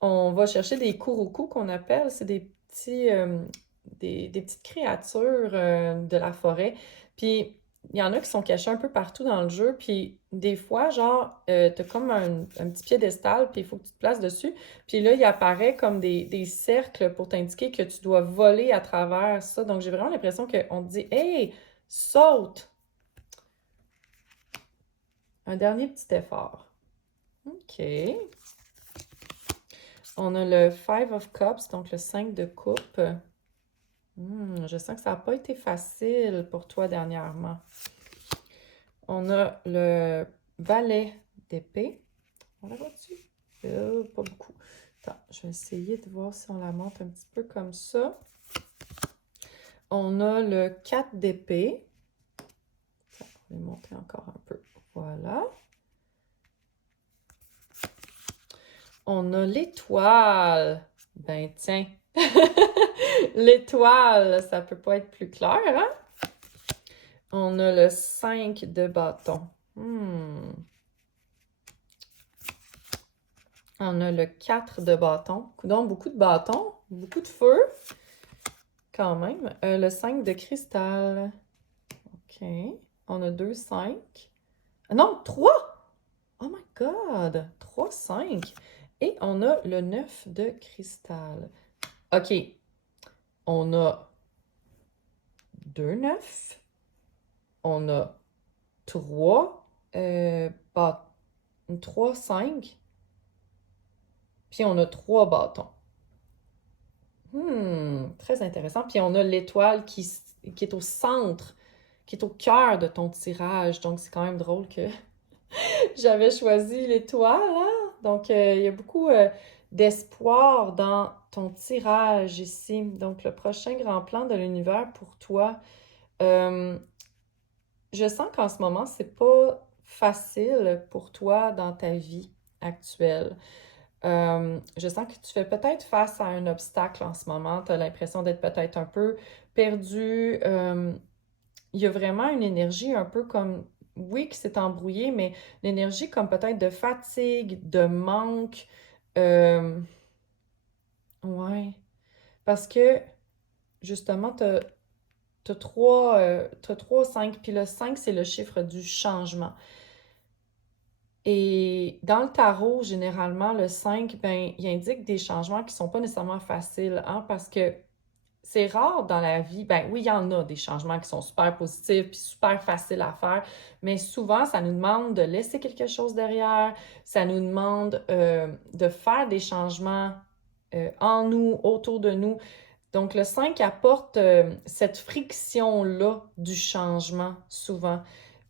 on va chercher des Kuruku qu'on appelle, c'est des petites créatures de la forêt. Puis il y en a qui sont cachés un peu partout dans le jeu. Puis des fois, genre, t'as comme un petit piédestal, puis il faut que tu te places dessus. Puis là, il apparaît comme des cercles pour t'indiquer que tu dois voler à travers ça. Donc j'ai vraiment l'impression qu'on te dit Hey, Saute. Un dernier petit effort. OK. On a le Five of Cups, donc le 5 de coupe. Je sens que ça n'a pas été facile pour toi dernièrement. On a le Valet d'épée. On la voit-tu? Pas beaucoup. Attends, je vais essayer de voir si on la monte un petit peu comme ça. On a le 4 d'épée. Je vais monter encore un peu. Voilà. On a l'étoile. Ben tiens. L'étoile, ça peut pas être plus clair, hein? On a le 5 de bâton. On a le 4 de bâton. Donc, beaucoup de bâtons, beaucoup de feu, quand même. Le 5 de cristal. OK. On a 2, 5. Non, 3! Oh my God! 3, 5. Et on a le 9 de cristal. OK. On a 2 9. On a 3, 3, 5. Puis on a 3 bâtons. Très intéressant. Puis on a l'étoile qui est au centre, qui est au cœur de ton tirage. Donc c'est quand même drôle que j'avais choisi l'étoile, hein? Donc il y a beaucoup d'espoir dans ton tirage ici. Donc le prochain grand plan de l'univers pour toi. Je sens qu'en ce moment, c'est pas facile pour toi dans ta vie actuelle. Je sens que tu fais peut-être face à un obstacle en ce moment. Tu as l'impression d'être peut-être un peu perdu. Il y a vraiment une énergie un peu comme, oui, qui s'est embrouillée, mais l'énergie comme peut-être de fatigue, de manque. Ouais. Parce que, justement, t'as 3, 5, puis le 5, c'est le chiffre du changement. Et dans le tarot, généralement, le 5, ben, il indique des changements qui sont pas nécessairement faciles, hein, parce que c'est rare dans la vie. Ben oui, il y en a des changements qui sont super positifs puis super faciles à faire, mais souvent, ça nous demande de laisser quelque chose derrière, ça nous demande de faire des changements en nous, autour de nous. Donc, le 5 apporte cette friction-là du changement, souvent.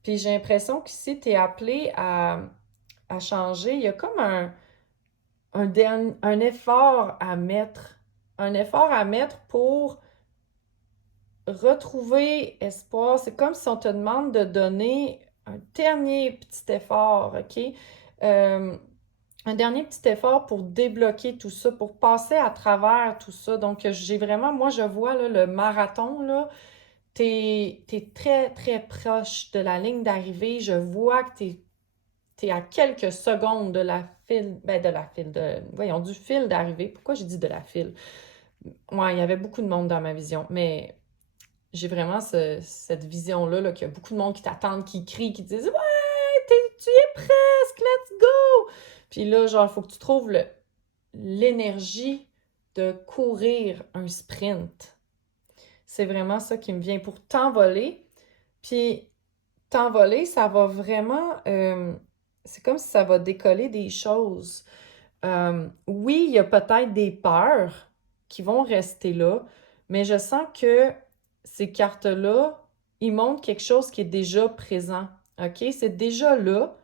Puis j'ai l'impression que si tu es appelé à changer, il y a comme un effort à mettre. Un effort à mettre pour retrouver espoir. C'est comme si on te demande de donner un dernier petit effort, OK? Un dernier petit effort pour débloquer tout ça, pour passer à travers tout ça. Donc, j'ai vraiment, moi, je vois là, le marathon, là, t'es très, très proche de la ligne d'arrivée. Je vois que t'es à quelques secondes de la file, voyons, du fil d'arrivée. Pourquoi j'ai dit de la file? Ouais, il y avait beaucoup de monde dans ma vision, mais j'ai vraiment cette vision-là, là, qu'il y a beaucoup de monde qui t'attendent, qui crient, qui disent « Ouais, tu y es presque, let's go! » Puis là, genre, il faut que tu trouves l'énergie de courir un sprint. C'est vraiment ça qui me vient pour t'envoler. Puis t'envoler, ça va vraiment... c'est comme si ça va décoller des choses. Oui, il y a peut-être des peurs qui vont rester là, mais je sens que ces cartes-là, ils montrent quelque chose qui est déjà présent. OK? C'est déjà là.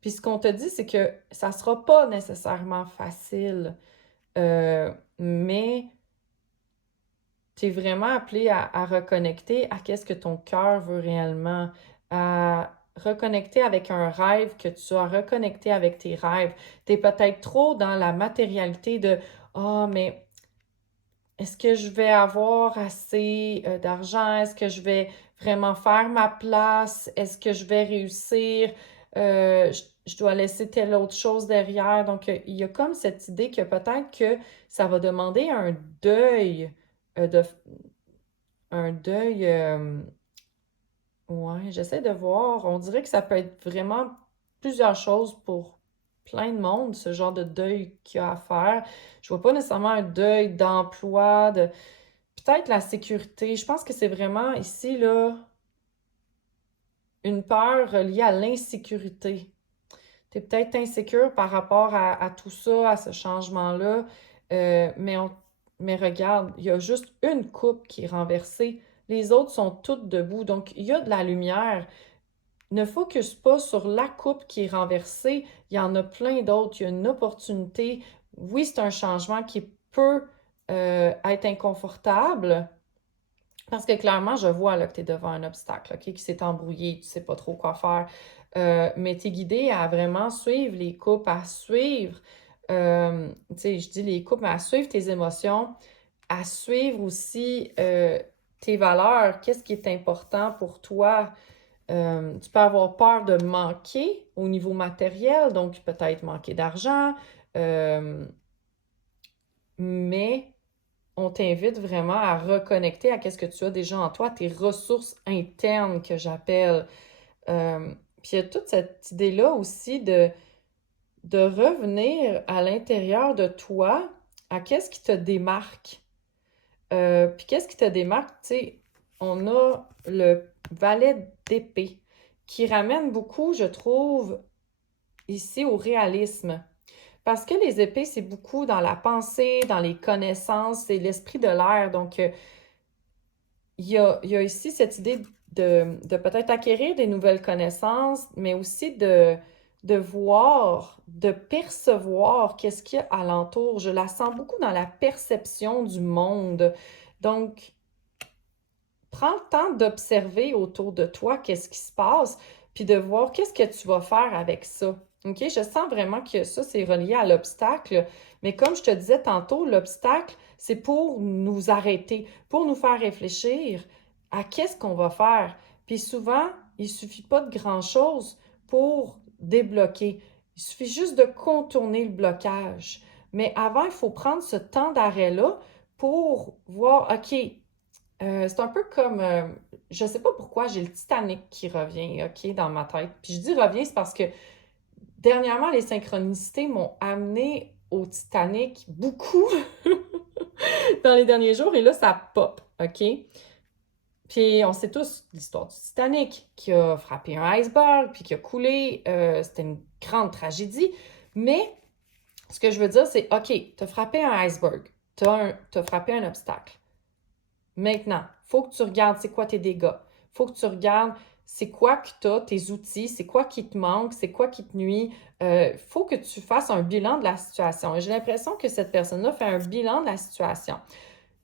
Puis ce qu'on te dit, c'est que ça sera pas nécessairement facile, mais tu es vraiment appelé à reconnecter à qu'est-ce que ton cœur veut réellement, à reconnecter avec un rêve que tu as, reconnecter avec tes rêves. Tu es peut-être trop dans la matérialité de Ah, mais est-ce que je vais avoir assez d'argent? Est-ce que je vais vraiment faire ma place? Est-ce que je vais réussir? Je dois laisser telle autre chose derrière. Donc, il y a comme cette idée que peut-être que ça va demander un deuil, de, un deuil, ouais, j'essaie de voir. On dirait que ça peut être vraiment plusieurs choses pour plein de monde, ce genre de deuil qu'il y a à faire. Je vois pas nécessairement un deuil d'emploi, de peut-être la sécurité. Je pense que c'est vraiment ici, là, une peur liée à l'insécurité. Tu es peut-être insécure par rapport à tout ça, à ce changement-là, mais, mais regarde, il y a juste une coupe qui est renversée. Les autres sont toutes debout. Donc, il y a de la lumière. Ne focus pas sur la coupe qui est renversée. Il y en a plein d'autres. Il y a une opportunité. Oui, c'est un changement qui peut être inconfortable, parce que clairement, je vois là, que tu es devant un obstacle, OK, qui s'est embrouillé, tu ne sais pas trop quoi faire. Mais tu es guidé à vraiment suivre les coupes, à suivre, tu sais, je dis les coupes, mais à suivre tes émotions, à suivre aussi tes valeurs, qu'est-ce qui est important pour toi. Tu peux avoir peur de manquer au niveau matériel, donc peut-être manquer d'argent, euh, mais on t'invite vraiment à reconnecter à qu'est-ce que tu as déjà en toi, tes ressources internes que j'appelle. Puis il y a toute cette idée-là aussi de revenir à l'intérieur de toi, à qu'est-ce qui te démarque. Puis qu'est-ce qui te démarque, tu sais, on a le valet d'épée qui ramène beaucoup, je trouve, ici au réalisme. Parce que les épées, c'est beaucoup dans la pensée, dans les connaissances, c'est l'esprit de l'air. Donc, il y a ici cette idée de peut-être acquérir des nouvelles connaissances, mais aussi de voir, de percevoir qu'est-ce qu'il y a alentour. Je la sens beaucoup dans la perception du monde. Donc, prends le temps d'observer autour de toi qu'est-ce qui se passe, puis de voir qu'est-ce que tu vas faire avec ça. OK? Je sens vraiment que ça, c'est relié à l'obstacle, mais comme je te disais tantôt, l'obstacle, c'est pour nous arrêter, pour nous faire réfléchir à qu'est-ce qu'on va faire. Puis souvent, il suffit pas de grand-chose pour débloquer. Il suffit juste de contourner le blocage. Mais avant, il faut prendre ce temps d'arrêt-là pour voir, OK, c'est un peu comme, je sais pas pourquoi j'ai le Titanic qui revient, OK, dans ma tête. Puis je dis revient, c'est parce que dernièrement, les synchronicités m'ont amené au Titanic beaucoup dans les derniers jours et là, ça pop, OK? Puis on sait tous l'histoire du Titanic qui a frappé un iceberg puis qui a coulé. C'était une grande tragédie. Mais ce que je veux dire, c'est OK, t'as frappé un iceberg, t'as frappé un obstacle. Maintenant, il faut que tu regardes c'est quoi tes dégâts. Il faut que tu regardes c'est quoi que tu as, tes outils, c'est quoi qui te manque, c'est quoi qui te nuit. Il faut que tu fasses un bilan de la situation. Et j'ai l'impression que cette personne-là fait un bilan de la situation.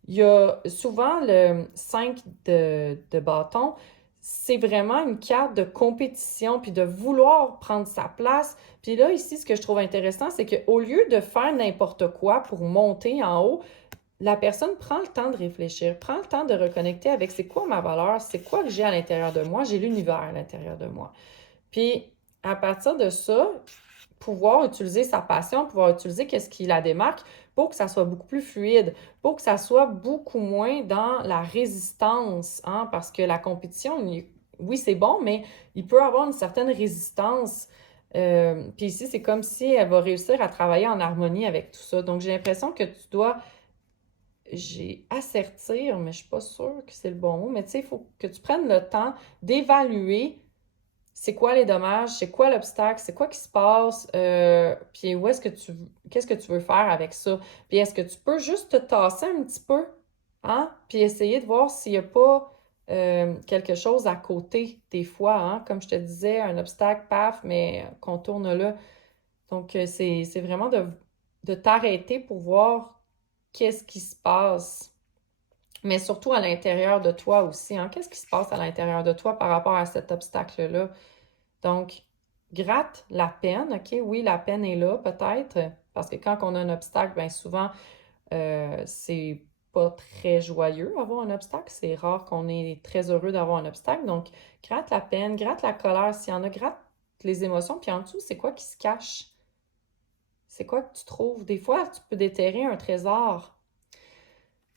Il y a souvent le 5 de bâton, c'est vraiment une carte de compétition, puis de vouloir prendre sa place. Puis là, ici, ce que je trouve intéressant, c'est qu'au lieu de faire n'importe quoi pour monter en haut, la personne prend le temps de réfléchir, prend le temps de reconnecter avec c'est quoi ma valeur, c'est quoi que j'ai à l'intérieur de moi, j'ai l'univers à l'intérieur de moi. Puis, à partir de ça, pouvoir utiliser sa passion, pouvoir utiliser qu'est-ce qui la démarque pour que ça soit beaucoup plus fluide, pour que ça soit beaucoup moins dans la résistance, hein, parce que la compétition, oui, c'est bon, mais il peut avoir une certaine résistance. Puis ici, c'est comme si elle va réussir à travailler en harmonie avec tout ça. Donc, j'ai l'impression que tu dois j'ai assertir, mais je suis pas sûre que c'est le bon mot, mais tu sais, il faut que tu prennes le temps d'évaluer c'est quoi les dommages, c'est quoi l'obstacle, c'est quoi qui se passe, puis où est-ce que qu'est-ce que tu veux faire avec ça? Puis est-ce que tu peux juste te tasser un petit peu, hein? Puis essayer de voir s'il n'y a pas quelque chose à côté des fois, hein? Comme je te disais, un obstacle, paf, mais contourne là. Donc, c'est vraiment de t'arrêter pour voir qu'est-ce qui se passe, mais surtout à l'intérieur de toi aussi, hein. Qu'est-ce qui se passe à l'intérieur de toi par rapport à cet obstacle-là? Donc, gratte la peine, OK? Oui, la peine est là, peut-être, parce que quand on a un obstacle, bien souvent, c'est pas très joyeux avoir un obstacle. C'est rare qu'on est très heureux d'avoir un obstacle. Donc, gratte la peine, gratte la colère, s'il y en a, gratte les émotions. Puis en dessous, c'est quoi qui se cache? C'est quoi que tu trouves? Des fois, tu peux déterrer un trésor.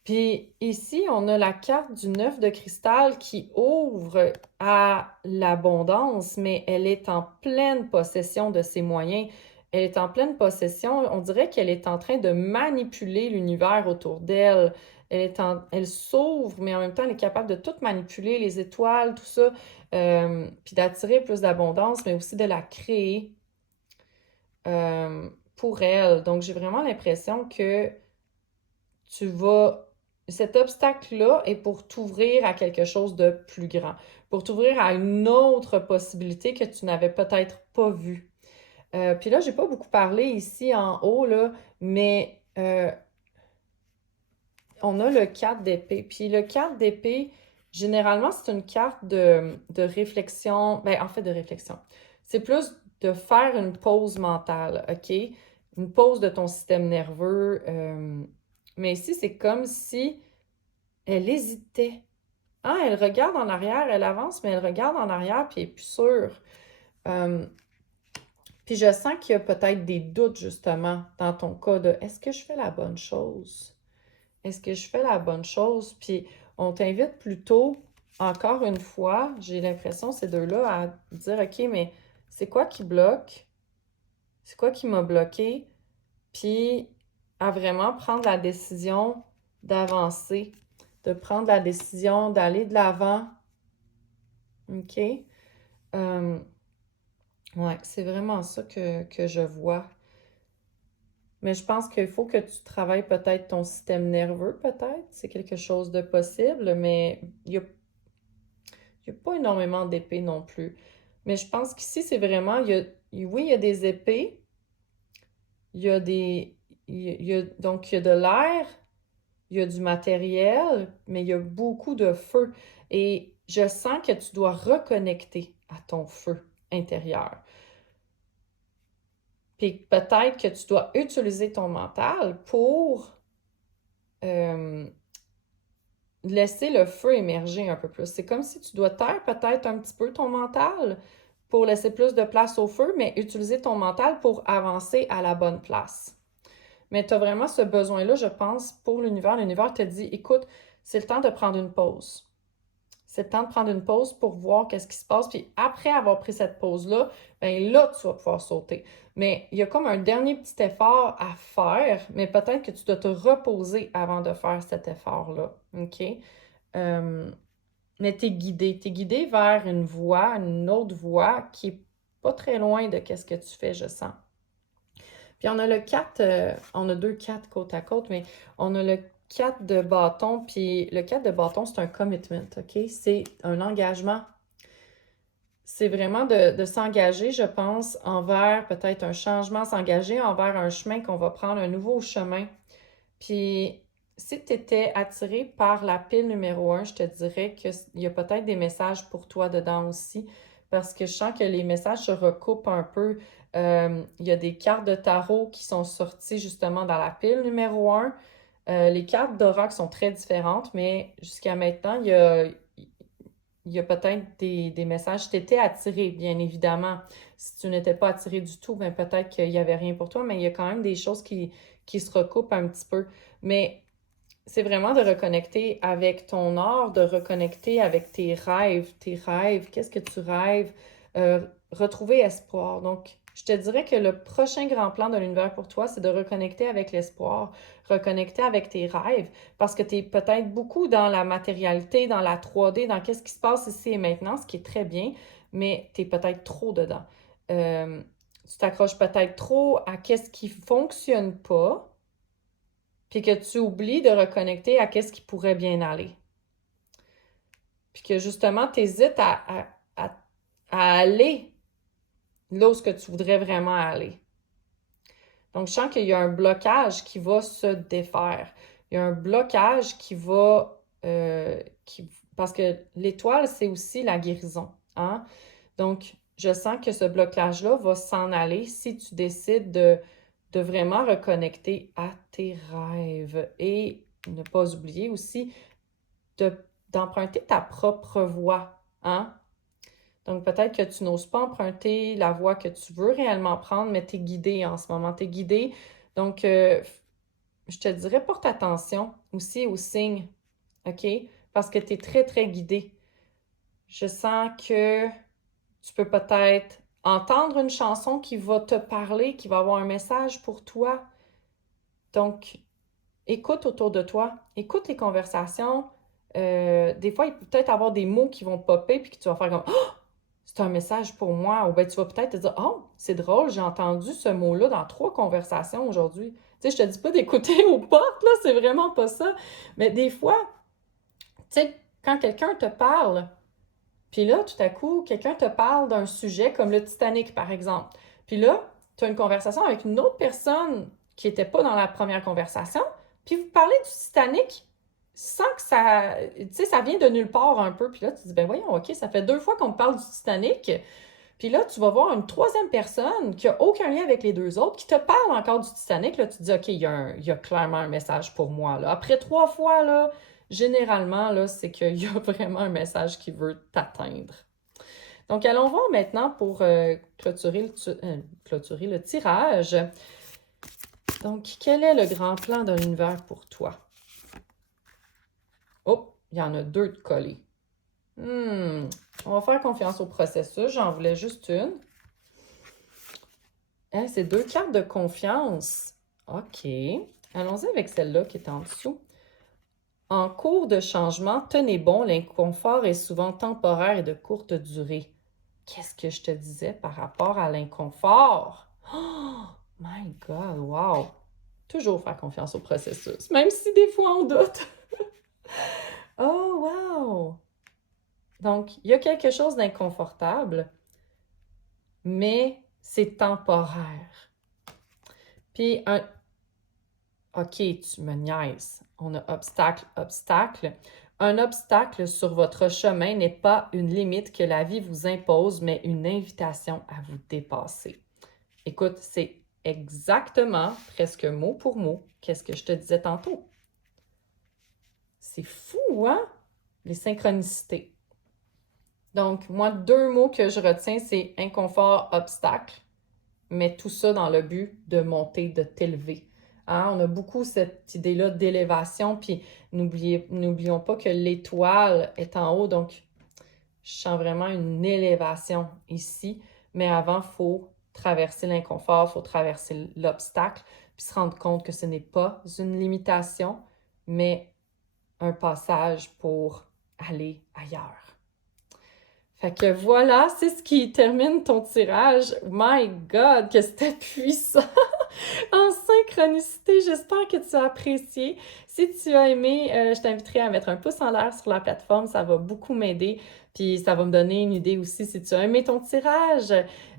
Puis ici, on a la carte du 9 de cristal qui ouvre à l'abondance, mais elle est en pleine possession de ses moyens. Elle est en pleine possession, on dirait qu'elle est en train de manipuler l'univers autour d'elle. elle s'ouvre, mais en même temps, elle est capable de tout manipuler, les étoiles, tout ça, puis d'attirer plus d'abondance, mais aussi de la créer pour elle. Donc, j'ai vraiment l'impression que tu vas... Cet obstacle-là est pour t'ouvrir à quelque chose de plus grand, pour t'ouvrir à une autre possibilité que tu n'avais peut-être pas vue. Puis là, j'ai pas beaucoup parlé ici en haut, là, mais on a le 4 d'épée. Puis le 4 d'épée, généralement, c'est une carte de réflexion. Ben, en fait, de réflexion. C'est plus de faire une pause mentale, OK? Une pause de ton système nerveux. Mais ici, c'est comme si elle hésitait. Ah, elle regarde en arrière, elle avance, mais elle regarde en arrière, puis elle est plus sûre. Euh, puis je sens qu'il y a peut-être des doutes, justement, dans ton cas de est-ce que je fais la bonne chose? Est-ce que je fais la bonne chose? Puis on t'invite plutôt, encore une fois, j'ai l'impression, ces deux-là, à dire, OK, mais c'est quoi qui bloque? C'est quoi qui m'a bloqué? Puis à vraiment prendre la décision d'avancer, de prendre la décision d'aller de l'avant. OK? Euh, ouais, c'est vraiment ça que je vois. Mais je pense qu'il faut que tu travailles peut-être ton système nerveux, peut-être. C'est quelque chose de possible, mais il y a pas énormément d'épées non plus. Mais je pense qu'ici, c'est vraiment, oui, il y a des épées, il y a des, donc il y a de l'air, il y a du matériel, mais il y a beaucoup de feu. Et je sens que tu dois reconnecter à ton feu intérieur. Puis peut-être que tu dois utiliser ton mental pour euh, laisser le feu émerger un peu plus. C'est comme si tu dois taire peut-être un petit peu ton mental pour laisser plus de place au feu, mais utiliser ton mental pour avancer à la bonne place. Mais tu as vraiment ce besoin-là, je pense, pour l'univers. L'univers te dit, écoute, c'est le temps de prendre une pause. C'est le temps de prendre une pause pour voir qu'est-ce qui se passe. Puis après avoir pris cette pause-là, bien là, tu vas pouvoir sauter. Mais il y a comme un dernier petit effort à faire, mais peut-être que tu dois te reposer avant de faire cet effort-là. OK? Euh, mais tu es guidé. Tu es guidé vers une voie, une autre voie qui est pas très loin de qu'est-ce que tu fais, je sens. Puis on a le 4, on a deux 4 côte à côte, mais on a le 4 de bâton, puis le 4 de bâton, c'est un commitment, OK? C'est un engagement. C'est vraiment de s'engager, je pense, envers peut-être un changement, s'engager envers un chemin qu'on va prendre, un nouveau chemin. Puis si tu étais attiré par la pile numéro 1, je te dirais qu'il y a peut-être des messages pour toi dedans aussi, parce que je sens que les messages se recoupent un peu. Il y a des cartes de tarot qui sont sorties justement dans la pile numéro 1. Les cartes d'Aura sont très différentes, mais jusqu'à maintenant, il y a peut-être des messages. Tu étais attiré, bien évidemment. Si tu n'étais pas attiré du tout, ben peut-être qu'il n'y avait rien pour toi, mais il y a quand même des choses qui se recoupent un petit peu. Mais c'est vraiment de reconnecter avec ton art, de reconnecter avec tes rêves. Tes rêves, qu'est-ce que tu rêves? Retrouver espoir. Donc, je te dirais que le prochain grand plan de l'univers pour toi, c'est de reconnecter avec l'espoir, reconnecter avec tes rêves, parce que tu es peut-être beaucoup dans la matérialité, dans la 3D, dans qu'est-ce qui se passe ici et maintenant, ce qui est très bien, mais tu es peut-être trop dedans. Tu t'accroches peut-être trop à qu'est-ce qui fonctionne pas, puis que tu oublies de reconnecter à qu'est-ce qui pourrait bien aller. Puis que justement, tu hésites à aller là où ce que tu voudrais vraiment aller. Donc, je sens qu'il y a un blocage qui va se défaire. Il y a un blocage qui va... parce que l'étoile, c'est aussi la guérison. Hein? Donc, je sens que ce blocage-là va s'en aller si tu décides de vraiment reconnecter à tes rêves. Et ne pas oublier aussi d'emprunter ta propre voie. Hein? Donc, peut-être que tu n'oses pas emprunter la voie que tu veux réellement prendre, mais tu es guidé en ce moment. Tu es guidé. Donc, je te dirais, porte attention aussi aux signes, OK? Parce que tu es très, très guidé. Je sens que tu peux peut-être entendre une chanson qui va te parler, qui va avoir un message pour toi. Donc, Écoute autour de toi, écoute les conversations. Des fois, il peut peut-être avoir des mots qui vont popper puis que tu vas faire comme «Oh! C'est un message pour moi» ou bien tu vas peut-être te dire «Oh, c'est drôle, j'ai entendu ce mot-là dans 3 conversations aujourd'hui». Tu sais, je te dis pas d'écouter aux portes, là, c'est vraiment pas ça. Mais des fois, tu sais, quand quelqu'un te parle, puis là, tout à coup, quelqu'un te parle d'un sujet comme le Titanic, par exemple. Puis là, tu as une conversation avec une autre personne qui n'était pas dans la première conversation, puis vous parlez du Titanic sans que ça... Tu sais, ça vient de nulle part un peu. Puis là, tu te dis, ben voyons, OK, ça fait 2 fois qu'on me parle du Titanic. Puis là, tu vas voir une troisième personne qui n'a aucun lien avec les deux autres, qui te parle encore du Titanic. Là, tu te dis, OK, il y a clairement un message pour moi. Là. Après 3 fois, là, généralement, là, c'est qu'il y a vraiment un message qui veut t'atteindre. Donc, allons voir maintenant pour clôturer le tirage. Donc, quel est le grand plan de l'univers pour toi? Oh, il y en a 2 de collés. On va faire confiance au processus. J'en voulais juste une. Hein, c'est 2 cartes de confiance. OK. Allons-y avec celle-là qui est en dessous. En cours de changement, tenez bon, l'inconfort est souvent temporaire et de courte durée. Qu'est-ce que je te disais par rapport à l'inconfort? Oh my God, wow! Toujours faire confiance au processus, même si des fois on doute. Oh wow! Donc, il y a quelque chose d'inconfortable, mais c'est temporaire. Puis, OK, tu me niaises. On a obstacle, obstacle. Un obstacle sur votre chemin n'est pas une limite que la vie vous impose, mais une invitation à vous dépasser. Écoute, c'est exactement, presque mot pour mot, qu'est-ce que je te disais tantôt. C'est fou, hein? Les synchronicités. Donc, moi, 2 mots que je retiens, c'est inconfort, obstacle, mais tout ça dans le but de monter, de t'élever. Hein? On a beaucoup cette idée-là d'élévation, puis n'oublions pas que l'étoile est en haut, donc je sens vraiment une élévation ici, mais avant, il faut traverser l'inconfort, il faut traverser l'obstacle, puis se rendre compte que ce n'est pas une limitation, mais un passage pour aller ailleurs. Fait que voilà, c'est ce qui termine ton tirage. My God, que c'était puissant! En synchronicité, j'espère que tu as apprécié. Si tu as aimé, je t'inviterai à mettre un pouce en l'air sur la plateforme, ça va beaucoup m'aider. Puis ça va me donner une idée aussi si tu as aimé ton tirage.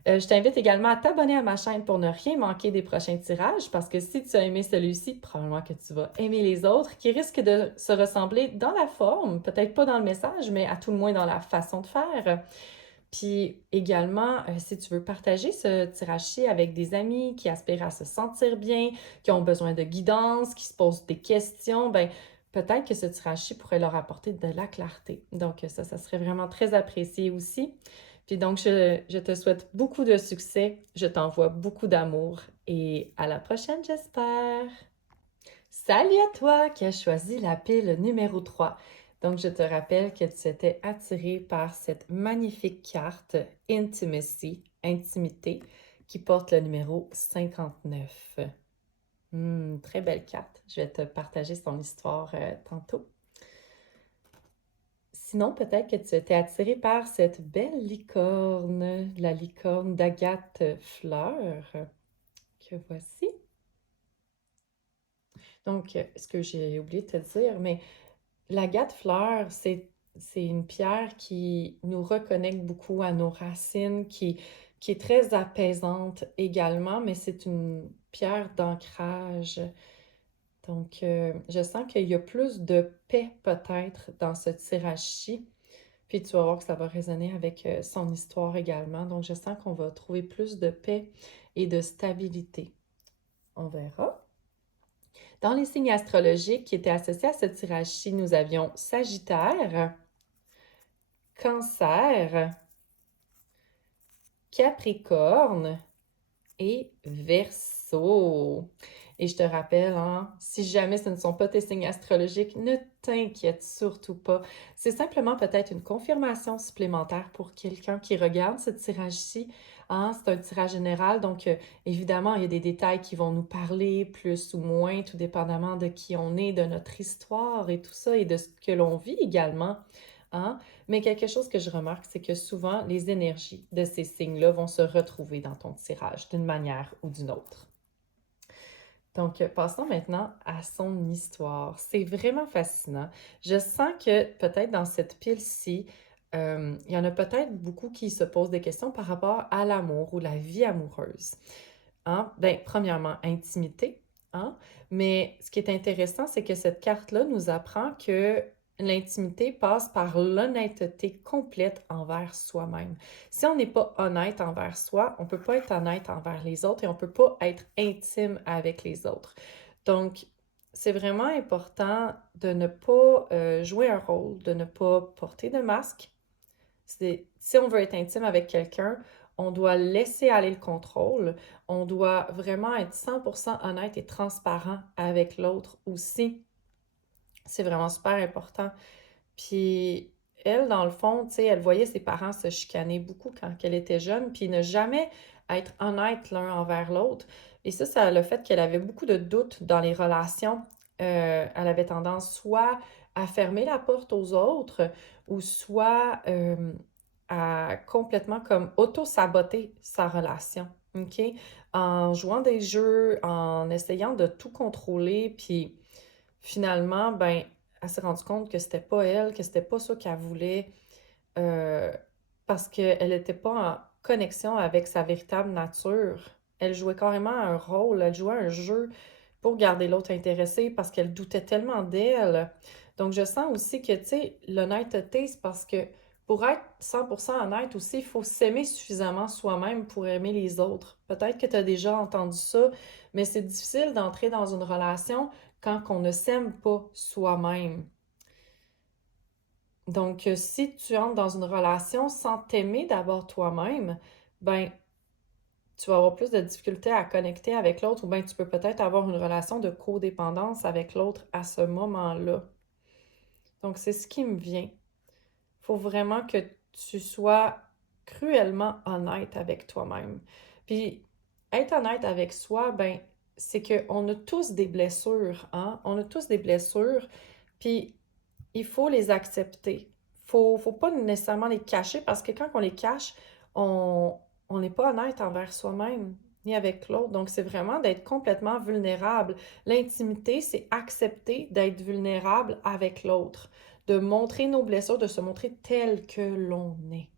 Je t'invite également à t'abonner à ma chaîne pour ne rien manquer des prochains tirages parce que si tu as aimé celui-ci, probablement que tu vas aimer les autres qui risquent de se ressembler dans la forme, peut-être pas dans le message, mais à tout le moins dans la façon de faire. Puis également, si tu veux partager ce tirage-ci avec des amis qui aspirent à se sentir bien, qui ont besoin de guidance, qui se posent des questions, ben peut-être que ce tirage-ci pourrait leur apporter de la clarté. Donc ça serait vraiment très apprécié aussi. Puis donc, je te souhaite beaucoup de succès, je t'envoie beaucoup d'amour et à la prochaine, j'espère! Salut à toi qui as choisi la pile numéro 3. Donc, je te rappelle que tu étais attiré par cette magnifique carte Intimacy, intimité, qui porte le numéro 59. Très belle carte. Je vais te partager son histoire tantôt. Sinon, peut-être que tu étais attiré par cette belle licorne, la licorne d'Agathe Fleur, que voici. Donc, ce que j'ai oublié de te dire, mais l'agate fleur, c'est une pierre qui nous reconnecte beaucoup à nos racines, qui est très apaisante également, mais c'est une pierre d'ancrage. Donc, je sens qu'il y a plus de paix peut-être dans ce tirage-ci. Puis tu vas voir que ça va résonner avec son histoire également. Donc, je sens qu'on va trouver plus de paix et de stabilité. On verra. Dans les signes astrologiques qui étaient associés à ce tirage-ci, nous avions Sagittaire, Cancer, Capricorne et Verseau. Et je te rappelle, hein, si jamais ce ne sont pas tes signes astrologiques, ne t'inquiète surtout pas. C'est simplement peut-être une confirmation supplémentaire pour quelqu'un qui regarde ce tirage-ci. Hein, c'est un tirage général, donc évidemment, il y a des détails qui vont nous parler plus ou moins, tout dépendamment de qui on est, de notre histoire et tout ça, et de ce que l'on vit également. Hein? Mais quelque chose que je remarque, c'est que souvent, les énergies de ces signes-là vont se retrouver dans ton tirage d'une manière ou d'une autre. Donc, passons maintenant à son histoire. C'est vraiment fascinant. Je sens que peut-être dans cette pile-ci, il y en a peut-être beaucoup qui se posent des questions par rapport à l'amour ou la vie amoureuse. Hein? Ben, premièrement, intimité. Hein? Mais ce qui est intéressant, c'est que cette carte-là nous apprend que l'intimité passe par l'honnêteté complète envers soi-même. Si on n'est pas honnête envers soi, on ne peut pas être honnête envers les autres et on ne peut pas être intime avec les autres. Donc, c'est vraiment important de ne pas jouer un rôle, de ne pas porter de masque. Si on veut être intime avec quelqu'un, on doit laisser aller le contrôle. On doit vraiment être 100% honnête et transparent avec l'autre aussi. C'est vraiment super important. Puis elle, dans le fond, tu sais, elle voyait ses parents se chicaner beaucoup quand elle était jeune, puis ne jamais être honnête l'un envers l'autre. Et ça a le fait qu'elle avait beaucoup de doutes dans les relations. Elle avait tendance soit à fermer la porte aux autres ou soit à complètement comme auto-saboter sa relation, OK? En jouant des jeux, en essayant de tout contrôler, puis finalement, ben, elle s'est rendue compte que c'était pas elle, que c'était pas ça qu'elle voulait, euh, parce qu'elle n'était pas en connexion avec sa véritable nature. Elle jouait carrément un rôle, elle jouait un jeu pour garder l'autre intéressé parce qu'elle doutait tellement d'elle. Donc, je sens aussi que, tu sais, l'honnêteté, c'est parce que pour être 100% honnête aussi, il faut s'aimer suffisamment soi-même pour aimer les autres. Peut-être que tu as déjà entendu ça, mais c'est difficile d'entrer dans une relation quand on ne s'aime pas soi-même. Donc, si tu entres dans une relation sans t'aimer d'abord toi-même, ben, tu vas avoir plus de difficultés à connecter avec l'autre ou bien tu peux peut-être avoir une relation de codépendance avec l'autre à ce moment-là. Donc, c'est ce qui me vient. Il faut vraiment que tu sois cruellement honnête avec toi-même. Puis, être honnête avec soi, ben, c'est qu'on a tous des blessures, hein? On a tous des blessures, puis il faut les accepter. Faut pas nécessairement les cacher parce que quand on les cache, on n'est pas honnête envers soi-même ni avec l'autre. Donc, c'est vraiment d'être complètement vulnérable. L'intimité, c'est accepter d'être vulnérable avec l'autre, de montrer nos blessures, de se montrer tel que l'on est.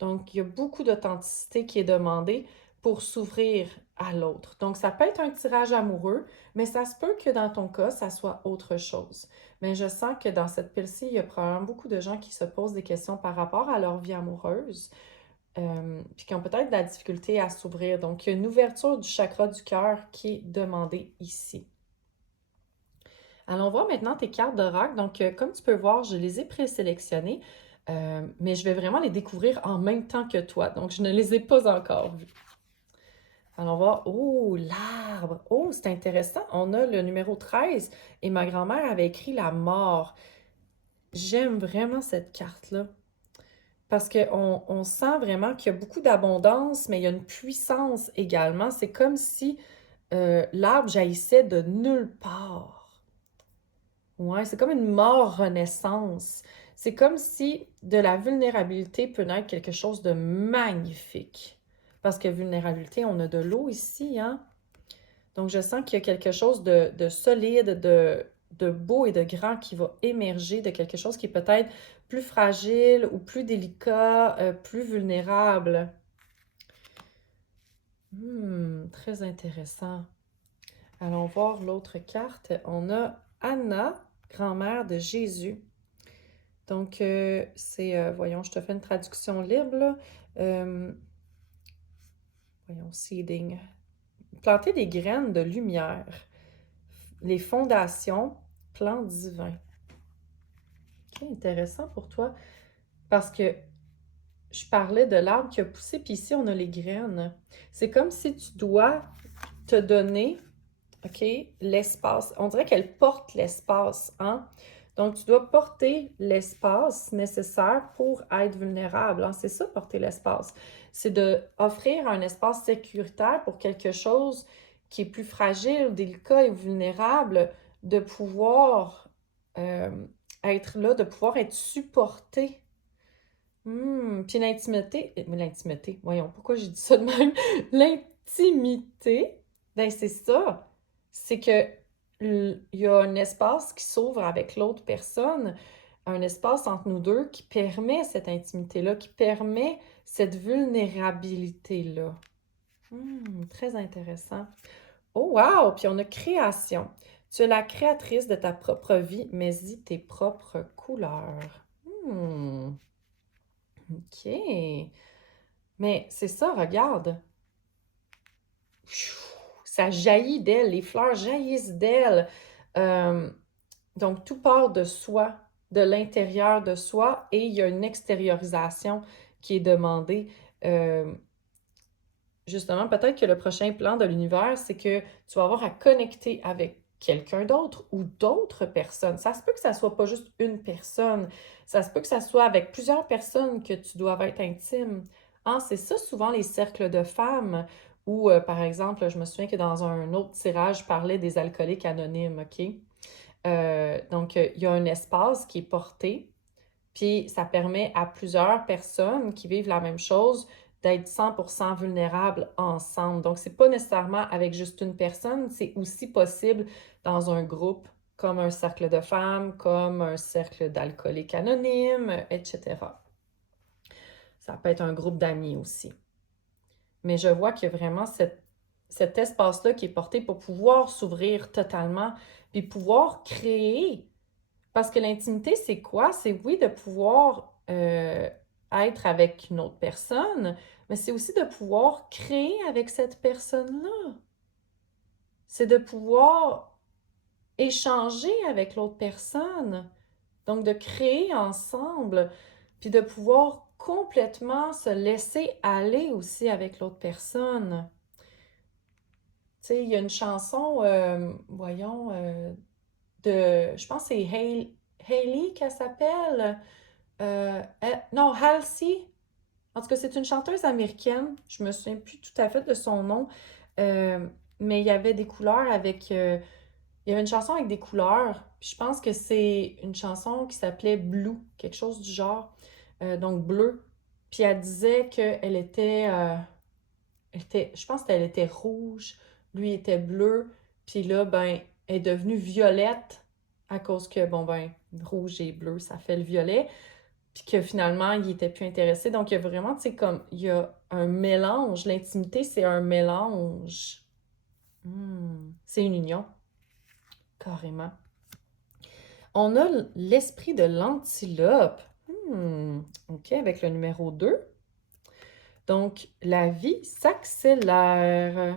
Donc, il y a beaucoup d'authenticité qui est demandée pour s'ouvrir à l'autre. Donc, ça peut être un tirage amoureux, mais ça se peut que dans ton cas, ça soit autre chose. Mais je sens que dans cette pile-ci, il y a probablement beaucoup de gens qui se posent des questions par rapport à leur vie amoureuse, puis qui ont peut-être de la difficulté à s'ouvrir. Donc, il y a une ouverture du chakra du cœur qui est demandée ici. Allons voir maintenant tes cartes d'oracle. Donc, comme tu peux voir, je les ai présélectionnées, mais je vais vraiment les découvrir en même temps que toi. Donc, je ne les ai pas encore vues. Allons voir. Oh, l'arbre. Oh, c'est intéressant. On a le numéro 13 et ma grand-mère avait écrit la mort. J'aime vraiment cette carte-là parce qu'on sent vraiment qu'il y a beaucoup d'abondance, mais il y a une puissance également. C'est comme si l'arbre jaillissait de nulle part. Ouais, c'est comme une mort-renaissance. C'est comme si de la vulnérabilité peut naître quelque chose de magnifique. Parce que vulnérabilité, on a de l'eau ici, hein? Donc, je sens qu'il y a quelque chose de solide, de beau et de grand qui va émerger de quelque chose qui est peut-être plus fragile ou plus délicat, plus vulnérable. Très intéressant. Allons voir l'autre carte. On a Anna, grand-mère de Jésus. Donc, c'est, voyons, je te fais une traduction libre, là. Voyons, seeding. Planter des graines de lumière. Les fondations, plan divin. Ok, intéressant pour toi. Parce que je parlais de l'arbre qui a poussé, puis ici, on a les graines. C'est comme si tu dois te donner OK? L'espace. On dirait qu'elle porte l'espace, hein? Donc, tu dois porter l'espace nécessaire pour être vulnérable, hein? C'est ça, porter l'espace. C'est d'offrir un espace sécuritaire pour quelque chose qui est plus fragile, délicat et vulnérable, de pouvoir euh, être là, de pouvoir être supporté. Puis l'intimité, voyons, pourquoi j'ai dit ça de même? L'intimité, ben c'est ça. C'est que il y a un espace qui s'ouvre avec l'autre personne, un espace entre nous deux qui permet cette intimité-là, qui permet cette vulnérabilité-là. Très intéressant. Oh wow! Puis on a création. Tu es la créatrice de ta propre vie, mais y tes propres couleurs. Hmm. OK. Mais c'est ça, regarde. Ça jaillit d'elle, les fleurs jaillissent d'elle. Euh, donc, tout part de soi, de l'intérieur de soi, et il y a une extériorisation qui est demandée. Euh, Justement, peut-être que le prochain plan de l'univers, c'est que tu vas avoir à connecter avec quelqu'un d'autre ou d'autres personnes. Ça se peut que ça soit pas juste une personne. Ça se peut que ça soit avec plusieurs personnes que tu dois être intime. Ah, c'est ça souvent les cercles de femmes où, par exemple, je me souviens que dans un autre tirage, je parlais des alcooliques anonymes, OK? Donc, il y a un espace qui est porté, puis ça permet à plusieurs personnes qui vivent la même chose d'être 100% vulnérables ensemble. Donc, c'est pas nécessairement avec juste une personne, c'est aussi possible dans un groupe comme un cercle de femmes, comme un cercle d'alcooliques anonymes, etc. Ça peut être un groupe d'amis aussi. Mais je vois qu'il y a vraiment cet espace-là qui est porté pour pouvoir s'ouvrir totalement, puis pouvoir créer parce que l'intimité, c'est quoi? C'est oui de pouvoir être avec une autre personne, mais c'est aussi de pouvoir créer avec cette personne-là. C'est de pouvoir échanger avec l'autre personne. Donc, de créer ensemble, puis de pouvoir complètement se laisser aller aussi avec l'autre personne. Tu sais, il y a une chanson, voyons, je pense que c'est Hailey qu'elle s'appelle. Non, Halsey. En tout cas, c'est une chanteuse américaine. Je me souviens plus tout à fait de son nom. Euh, mais il y avait des couleurs avec. Il y avait une chanson avec des couleurs. Puis je pense que c'est une chanson qui s'appelait Blue, quelque chose du genre. Donc bleu. Puis elle disait je pense qu'elle était rouge, lui était bleu. Puis là, ben, elle est devenue violette à cause que, bon, ben, rouge et bleu, ça fait le violet puis que finalement, il était plus intéressé. Donc, il y a vraiment, tu sais, comme, il y a un mélange. L'intimité, c'est un mélange. C'est une union, carrément. On a l'esprit de l'antilope. OK, avec le numéro 2. Donc, la vie s'accélère.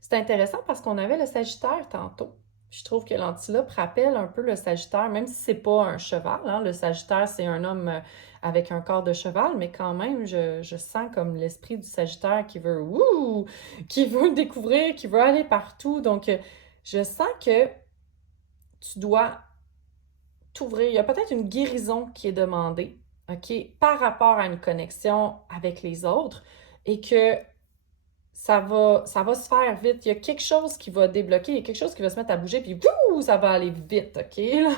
C'est intéressant parce qu'on avait le Sagittaire tantôt. Je trouve que l'antilope rappelle un peu le Sagittaire, même si c'est pas un cheval, hein. Le Sagittaire, c'est un homme avec un corps de cheval, mais quand même, je sens comme l'esprit du Sagittaire qui veut découvrir, qui veut aller partout. Donc, je sens que tu dois t'ouvrir. Il y a peut-être une guérison qui est demandée, OK, par rapport à une connexion avec les autres et que ça va se faire vite. Il y a quelque chose qui va débloquer, il y a quelque chose qui va se mettre à bouger, puis ça va aller vite, OK? Là?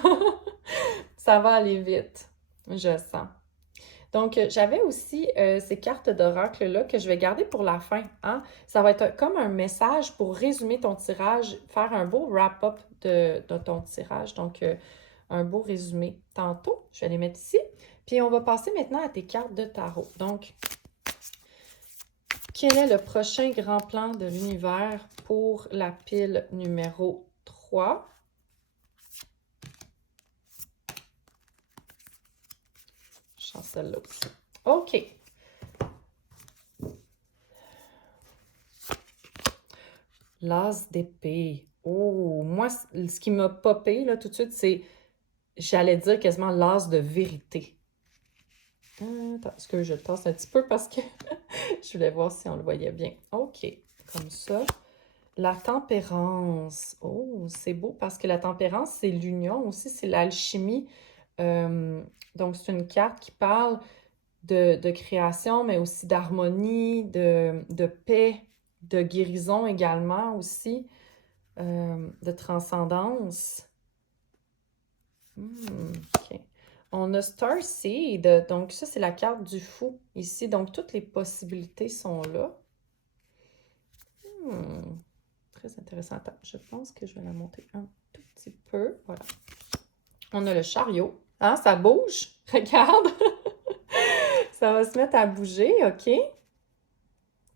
Ça va aller vite, je sens. Donc, j'avais aussi ces cartes d'oracle-là que je vais garder pour la fin. Hein? Ça va être comme un message pour résumer ton tirage, faire un beau wrap-up de ton tirage. Donc, un beau résumé. Tantôt, je vais les mettre ici. Puis, on va passer maintenant à tes cartes de tarot. Donc, quel est le prochain grand plan de l'univers pour la pile numéro 3? Chancelle là aussi. OK. L'as d'épée. Oh, moi, ce qui m'a popé là tout de suite, c'est, j'allais dire quasiment l'as de vérité. Attends, est-ce que je tasse un petit peu parce que je voulais voir si on le voyait bien. OK, comme ça. La tempérance. Oh, c'est beau parce que la tempérance, c'est l'union aussi, c'est l'alchimie. Euh, donc, c'est une carte qui parle de création, mais aussi d'harmonie, de paix, de guérison également aussi, de transcendance. OK. On a Starseed, donc ça, c'est la carte du fou ici. Donc, toutes les possibilités sont là. Hmm, Très intéressant. Attends, je pense que je vais la monter un tout petit peu. Voilà. On a le chariot. Hein, ça bouge. Regarde. Ça va se mettre à bouger, OK?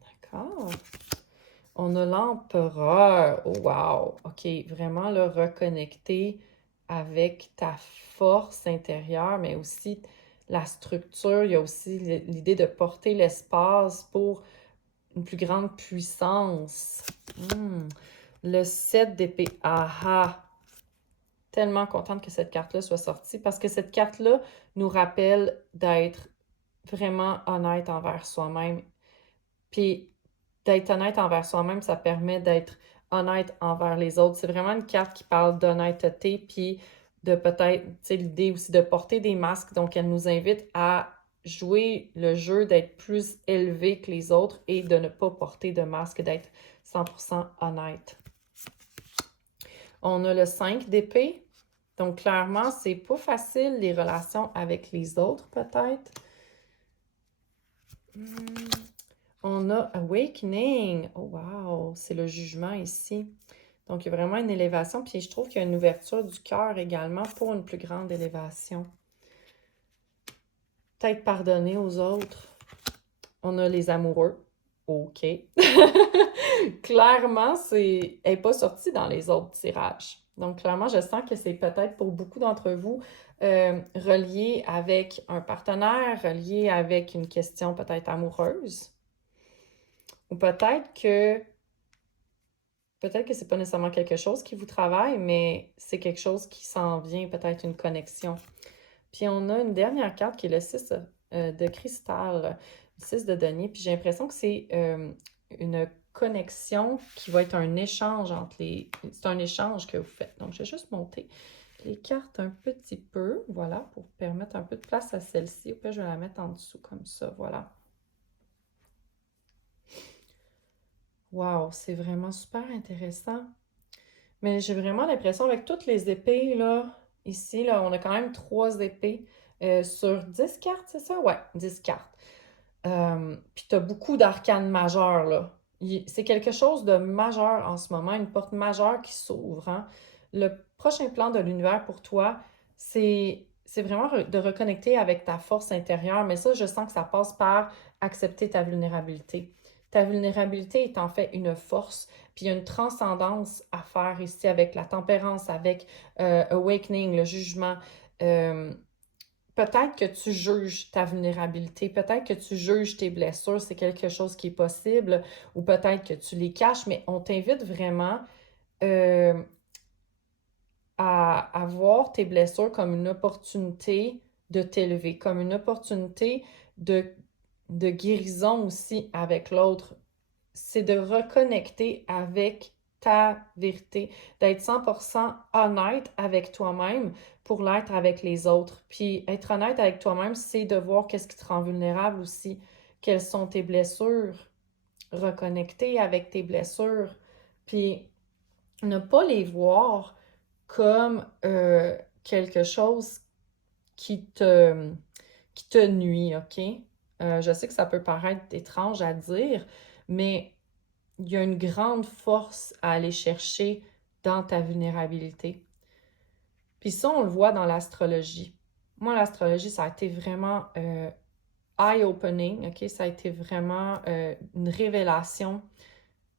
D'accord. On a l'empereur. Oh, wow. OK, vraiment le reconnecter avec ta force intérieure, mais aussi la structure. Il y a aussi l'idée de porter l'espace pour une plus grande puissance. Le 7 d'épée. Ah ah! Tellement contente que cette carte-là soit sortie parce que cette carte-là nous rappelle d'être vraiment honnête envers soi-même. Puis d'être honnête envers soi-même, ça permet d'être honnête envers les autres. C'est vraiment une carte qui parle d'honnêteté, puis de peut-être, tu sais, l'idée aussi de porter des masques. Donc, elle nous invite à jouer le jeu d'être plus élevé que les autres et de ne pas porter de masque, d'être 100% honnête. On a le 5 d'épée. Donc, clairement, c'est pas facile les relations avec les autres, peut-être. On a Awakening. Oh, wow! C'est le jugement ici. Donc, il y a vraiment une élévation. Puis, je trouve qu'il y a une ouverture du cœur également pour une plus grande élévation. Peut-être pardonner aux autres. On a les amoureux. OK. Clairement, elle n'est pas sortie dans les autres tirages. Donc, clairement, je sens que c'est peut-être pour beaucoup d'entre vous relié avec un partenaire, relié avec une question peut-être amoureuse. Ou peut-être que c'est pas nécessairement quelque chose qui vous travaille, mais c'est quelque chose qui s'en vient, peut-être une connexion. Puis on a une dernière carte qui est le 6 de cristal, le 6 de denier. Puis j'ai l'impression que c'est une connexion qui va être un échange entre les... C'est un échange que vous faites. Donc, je vais juste monter les cartes un petit peu, voilà, pour permettre un peu de place à celle-ci. Puis je vais la mettre en dessous comme ça, voilà. Wow, c'est vraiment super intéressant. Mais j'ai vraiment l'impression, avec toutes les épées, là, ici, là, on a quand même 3 épées sur 10 cartes, c'est ça? Ouais, 10 cartes. Puis tu as beaucoup d'arcanes majeures, là. C'est quelque chose de majeur en ce moment, une porte majeure qui s'ouvre, hein. Le prochain plan de l'univers pour toi, c'est vraiment de reconnecter avec ta force intérieure, mais ça, je sens que ça passe par accepter ta vulnérabilité. Ta vulnérabilité est en fait une force, puis il y a une transcendance à faire ici avec la tempérance, avec Awakening, le jugement. Euh, Peut-être que tu juges ta vulnérabilité, peut-être que tu juges tes blessures, c'est quelque chose qui est possible, ou peut-être que tu les caches, mais on t'invite vraiment euh, à voir tes blessures comme une opportunité de t'élever, comme une opportunité de, de guérison aussi avec l'autre. C'est de reconnecter avec ta vérité, d'être 100% honnête avec toi-même pour l'être avec les autres. Puis être honnête avec toi-même, c'est de voir qu'est-ce qui te rend vulnérable aussi, quelles sont tes blessures, reconnecter avec tes blessures, puis ne pas les voir comme quelque chose qui te, qui te nuit, OK? Je sais que ça peut paraître étrange à dire, mais il y a une grande force à aller chercher dans ta vulnérabilité. Puis ça, on le voit dans l'astrologie. Moi, l'astrologie, ça a été vraiment eye-opening, OK? Ça a été vraiment une révélation.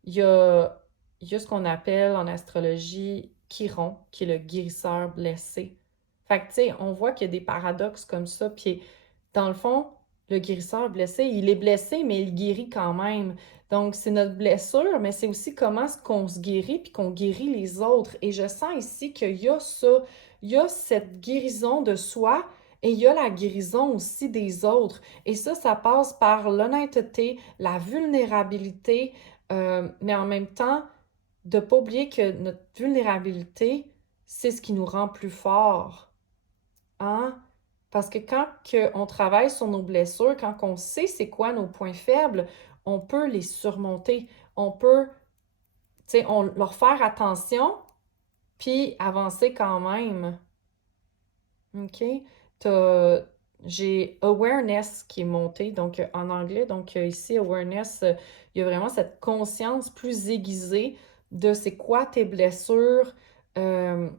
Il y a, il y a ce qu'on appelle en astrologie Chiron, qui est le guérisseur blessé. Fait que, tu sais, on voit qu'il y a des paradoxes comme ça. Puis, dans le fond, le guérisseur blessé, il est blessé, mais il guérit quand même. Donc, c'est notre blessure, mais c'est aussi comment est-ce qu'on se guérit puis qu'on guérit les autres. Et je sens ici qu'il y a ça, il y a cette guérison de soi et il y a la guérison aussi des autres. Et ça passe par l'honnêteté, la vulnérabilité, mais en même temps, de ne pas oublier que notre vulnérabilité, c'est ce qui nous rend plus forts. Hein? Parce que quand on travaille sur nos blessures, quand on sait c'est quoi nos points faibles, on peut les surmonter. On peut, tu sais, leur faire attention, puis avancer quand même. OK? T'as- J'ai awareness qui est monté, donc en anglais. Donc ici, awareness, il y a vraiment cette conscience plus aiguisée de c'est quoi tes blessures. Euh,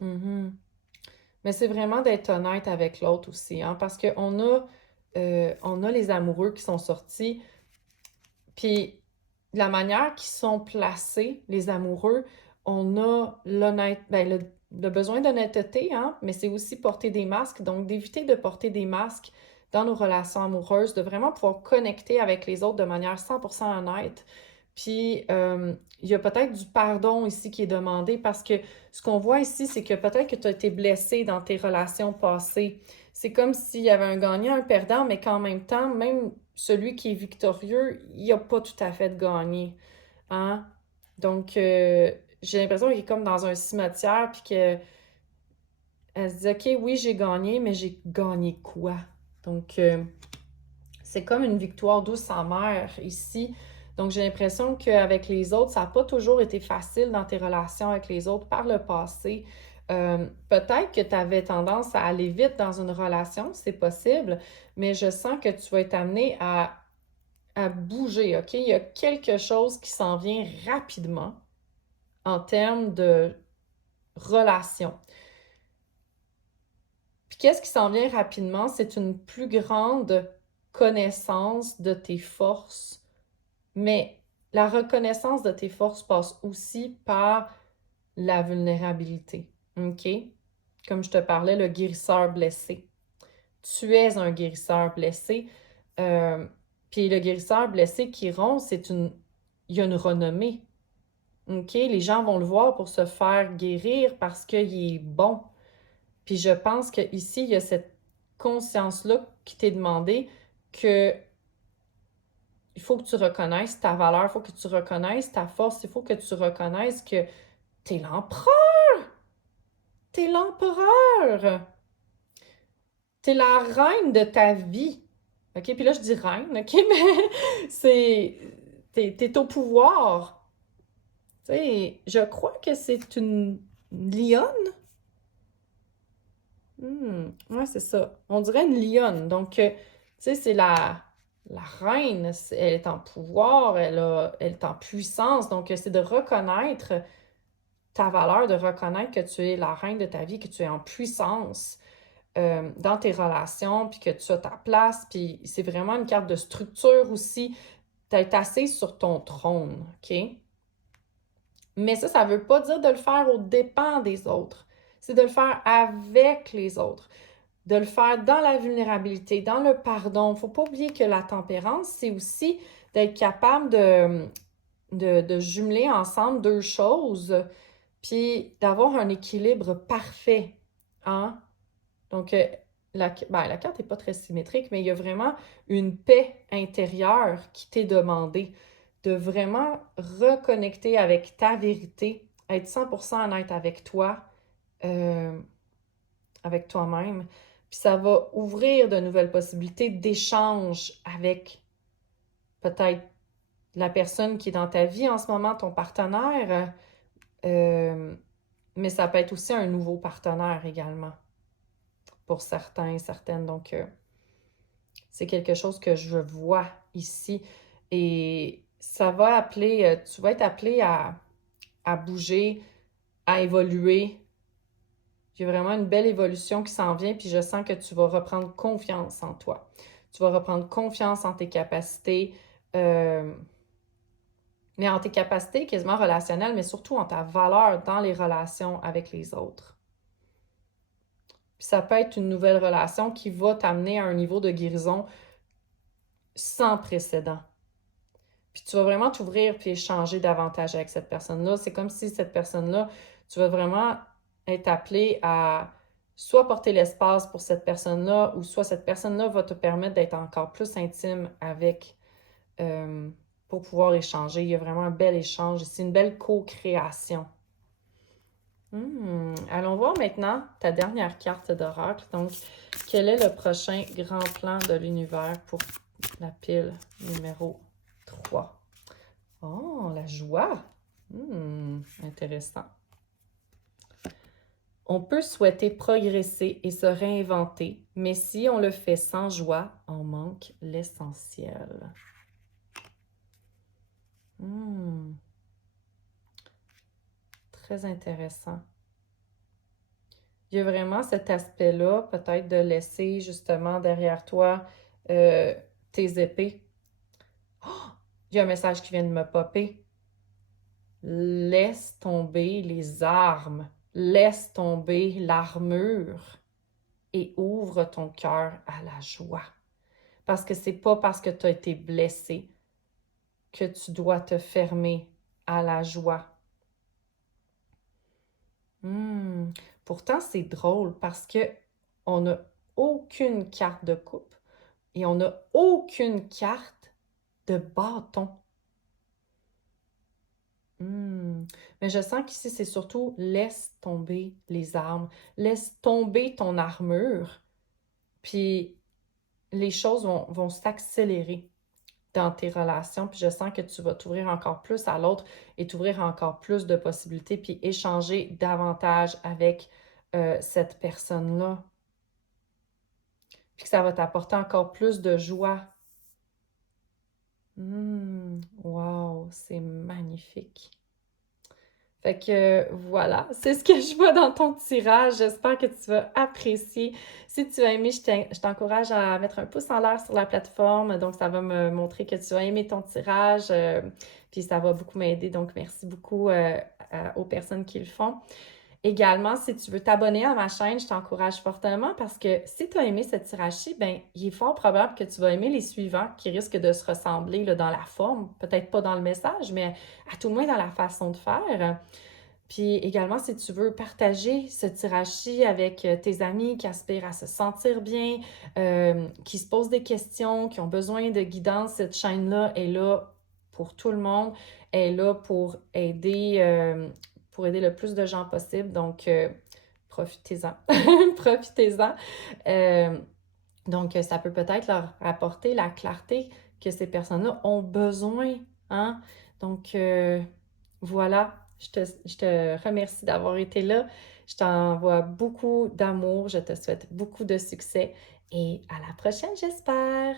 mhm. Mais c'est vraiment d'être honnête avec l'autre aussi, hein, parce on a les amoureux qui sont sortis, puis la manière qu'ils sont placés, les amoureux, on a le besoin d'honnêteté, hein, mais c'est aussi porter des masques, donc d'éviter de porter des masques dans nos relations amoureuses, de vraiment pouvoir connecter avec les autres de manière 100% honnête. Puis, il y a peut-être du pardon ici qui est demandé parce que ce qu'on voit ici, c'est que peut-être que tu as été blessé dans tes relations passées. C'est comme s'il y avait un gagnant, un perdant, mais qu'en même temps, même celui qui est victorieux, il n'a pas tout à fait gagné. Hein? Donc, j'ai l'impression qu'il est comme dans un cimetière, puis qu'elle se dit, OK, oui, j'ai gagné, mais j'ai gagné quoi? Donc, c'est comme une victoire douce amère ici. Donc, j'ai l'impression qu'avec les autres, ça n'a pas toujours été facile dans tes relations avec les autres par le passé. Peut-être que tu avais tendance à aller vite dans une relation, c'est possible, mais je sens que tu vas être amené à bouger, OK? Il y a quelque chose qui s'en vient rapidement en termes de relation. Puis qu'est-ce qui s'en vient rapidement? C'est une plus grande connaissance de tes forces, mais la reconnaissance de tes forces passe aussi par la vulnérabilité, OK? Comme je te parlais, le guérisseur blessé. Tu es un guérisseur blessé. Euh, Puis le guérisseur blessé qui rompt, il y a une renommée. OK? Les gens vont le voir pour se faire guérir parce qu'il est bon. Puis je pense qu'ici, il y a cette conscience-là qui t'est demandé que il faut que tu reconnaisses ta valeur, il faut que tu reconnaisses ta force, il faut que tu reconnaisses que t'es l'empereur, t'es l'empereur, t'es la reine de ta vie. OK? Puis là, je dis reine, OK? Mais t'es au pouvoir. Tu sais, je crois que c'est une lionne. Ouais, c'est ça. On dirait une lionne. Donc, tu sais, c'est la reine. Elle est en pouvoir, elle est en puissance. Donc, c'est de reconnaître ta valeur, de reconnaître que tu es la reine de ta vie, que tu es en puissance dans tes relations, puis que tu as ta place. Puis, c'est vraiment une carte de structure aussi. D'être assise sur ton trône, OK? Mais ça ne veut pas dire de le faire aux dépens des autres. C'est de le faire avec les autres, de le faire dans la vulnérabilité, dans le pardon. Il ne faut pas oublier que la tempérance, c'est aussi d'être capable de jumeler ensemble deux choses, puis d'avoir un équilibre parfait. Hein? Donc, la carte n'est pas très symétrique, mais il y a vraiment une paix intérieure qui t'est demandée, de vraiment reconnecter avec ta vérité, être 100% honnête avec toi, euh, avec toi-même. Puis ça va ouvrir de nouvelles possibilités d'échange avec peut-être la personne qui est dans ta vie en ce moment, ton partenaire, euh, mais ça peut être aussi un nouveau partenaire également pour certains et certaines. Donc, c'est quelque chose que je vois ici. Et ça va appeler, tu vas être appelé à bouger, à évoluer. Il y a vraiment une belle évolution qui s'en vient, puis je sens que tu vas reprendre confiance en toi. Tu vas reprendre confiance en tes capacités, euh, mais en tes capacités quasiment relationnelles, mais surtout en ta valeur dans les relations avec les autres. Puis ça peut être une nouvelle relation qui va t'amener à un niveau de guérison sans précédent. Puis tu vas vraiment t'ouvrir puis échanger davantage avec cette personne-là. C'est comme si cette personne-là, tu vas vraiment être appelé à soit porter l'espace pour cette personne-là, ou soit cette personne-là va te permettre d'être encore plus intime avec, euh, pour pouvoir échanger. Il y a vraiment un bel échange. C'est une belle co-création. Allons voir maintenant ta dernière carte d'oracle. Donc, quel est le prochain grand plan de l'univers pour la pile numéro 3? Oh, la joie! Intéressant. On peut souhaiter progresser et se réinventer, mais si on le fait sans joie, on manque l'essentiel. Très intéressant. Il y a vraiment cet aspect-là, peut-être de laisser justement derrière toi tes épées. Oh! Il y a un message qui vient de me popper. Laisse tomber les armes, laisse tomber l'armure et ouvre ton cœur à la joie. Parce que c'est pas parce que tu as été blessé que tu dois te fermer à la joie. Pourtant, c'est drôle parce que on n'a aucune carte de coupe et on n'a aucune carte de bâton. Mais je sens qu'ici, c'est surtout laisse tomber les armes, laisse tomber ton armure, puis les choses vont s'accélérer dans tes relations, puis je sens que tu vas t'ouvrir encore plus à l'autre et t'ouvrir encore plus de possibilités, puis échanger davantage avec cette personne-là. Puis que ça va t'apporter encore plus de joie. Wow, c'est magnifique. Fait que voilà, c'est ce que je vois dans ton tirage. J'espère que tu vas apprécier. Si tu as aimé, je t'encourage à mettre un pouce en l'air sur la plateforme. Donc, ça va me montrer que tu as aimé ton tirage. Puis ça va beaucoup m'aider. Donc, merci beaucoup aux personnes qui le font. Également, si tu veux t'abonner à ma chaîne, je t'encourage fortement parce que si tu as aimé ce tirage-ci, ben, il est fort probable que tu vas aimer les suivants qui risquent de se ressembler là, dans la forme, peut-être pas dans le message, mais à tout le moins dans la façon de faire. Puis également, si tu veux partager ce tirage-ci avec tes amis qui aspirent à se sentir bien, qui se posent des questions, qui ont besoin de guidance, cette chaîne-là est là pour tout le monde, est là pour aider le plus de gens possible. Donc, profitez-en. Profitez-en. Donc, ça peut peut-être leur apporter la clarté que ces personnes-là ont besoin. Hein? Donc, voilà, je te remercie d'avoir été là. Je t'envoie beaucoup d'amour. Je te souhaite beaucoup de succès et à la prochaine, j'espère.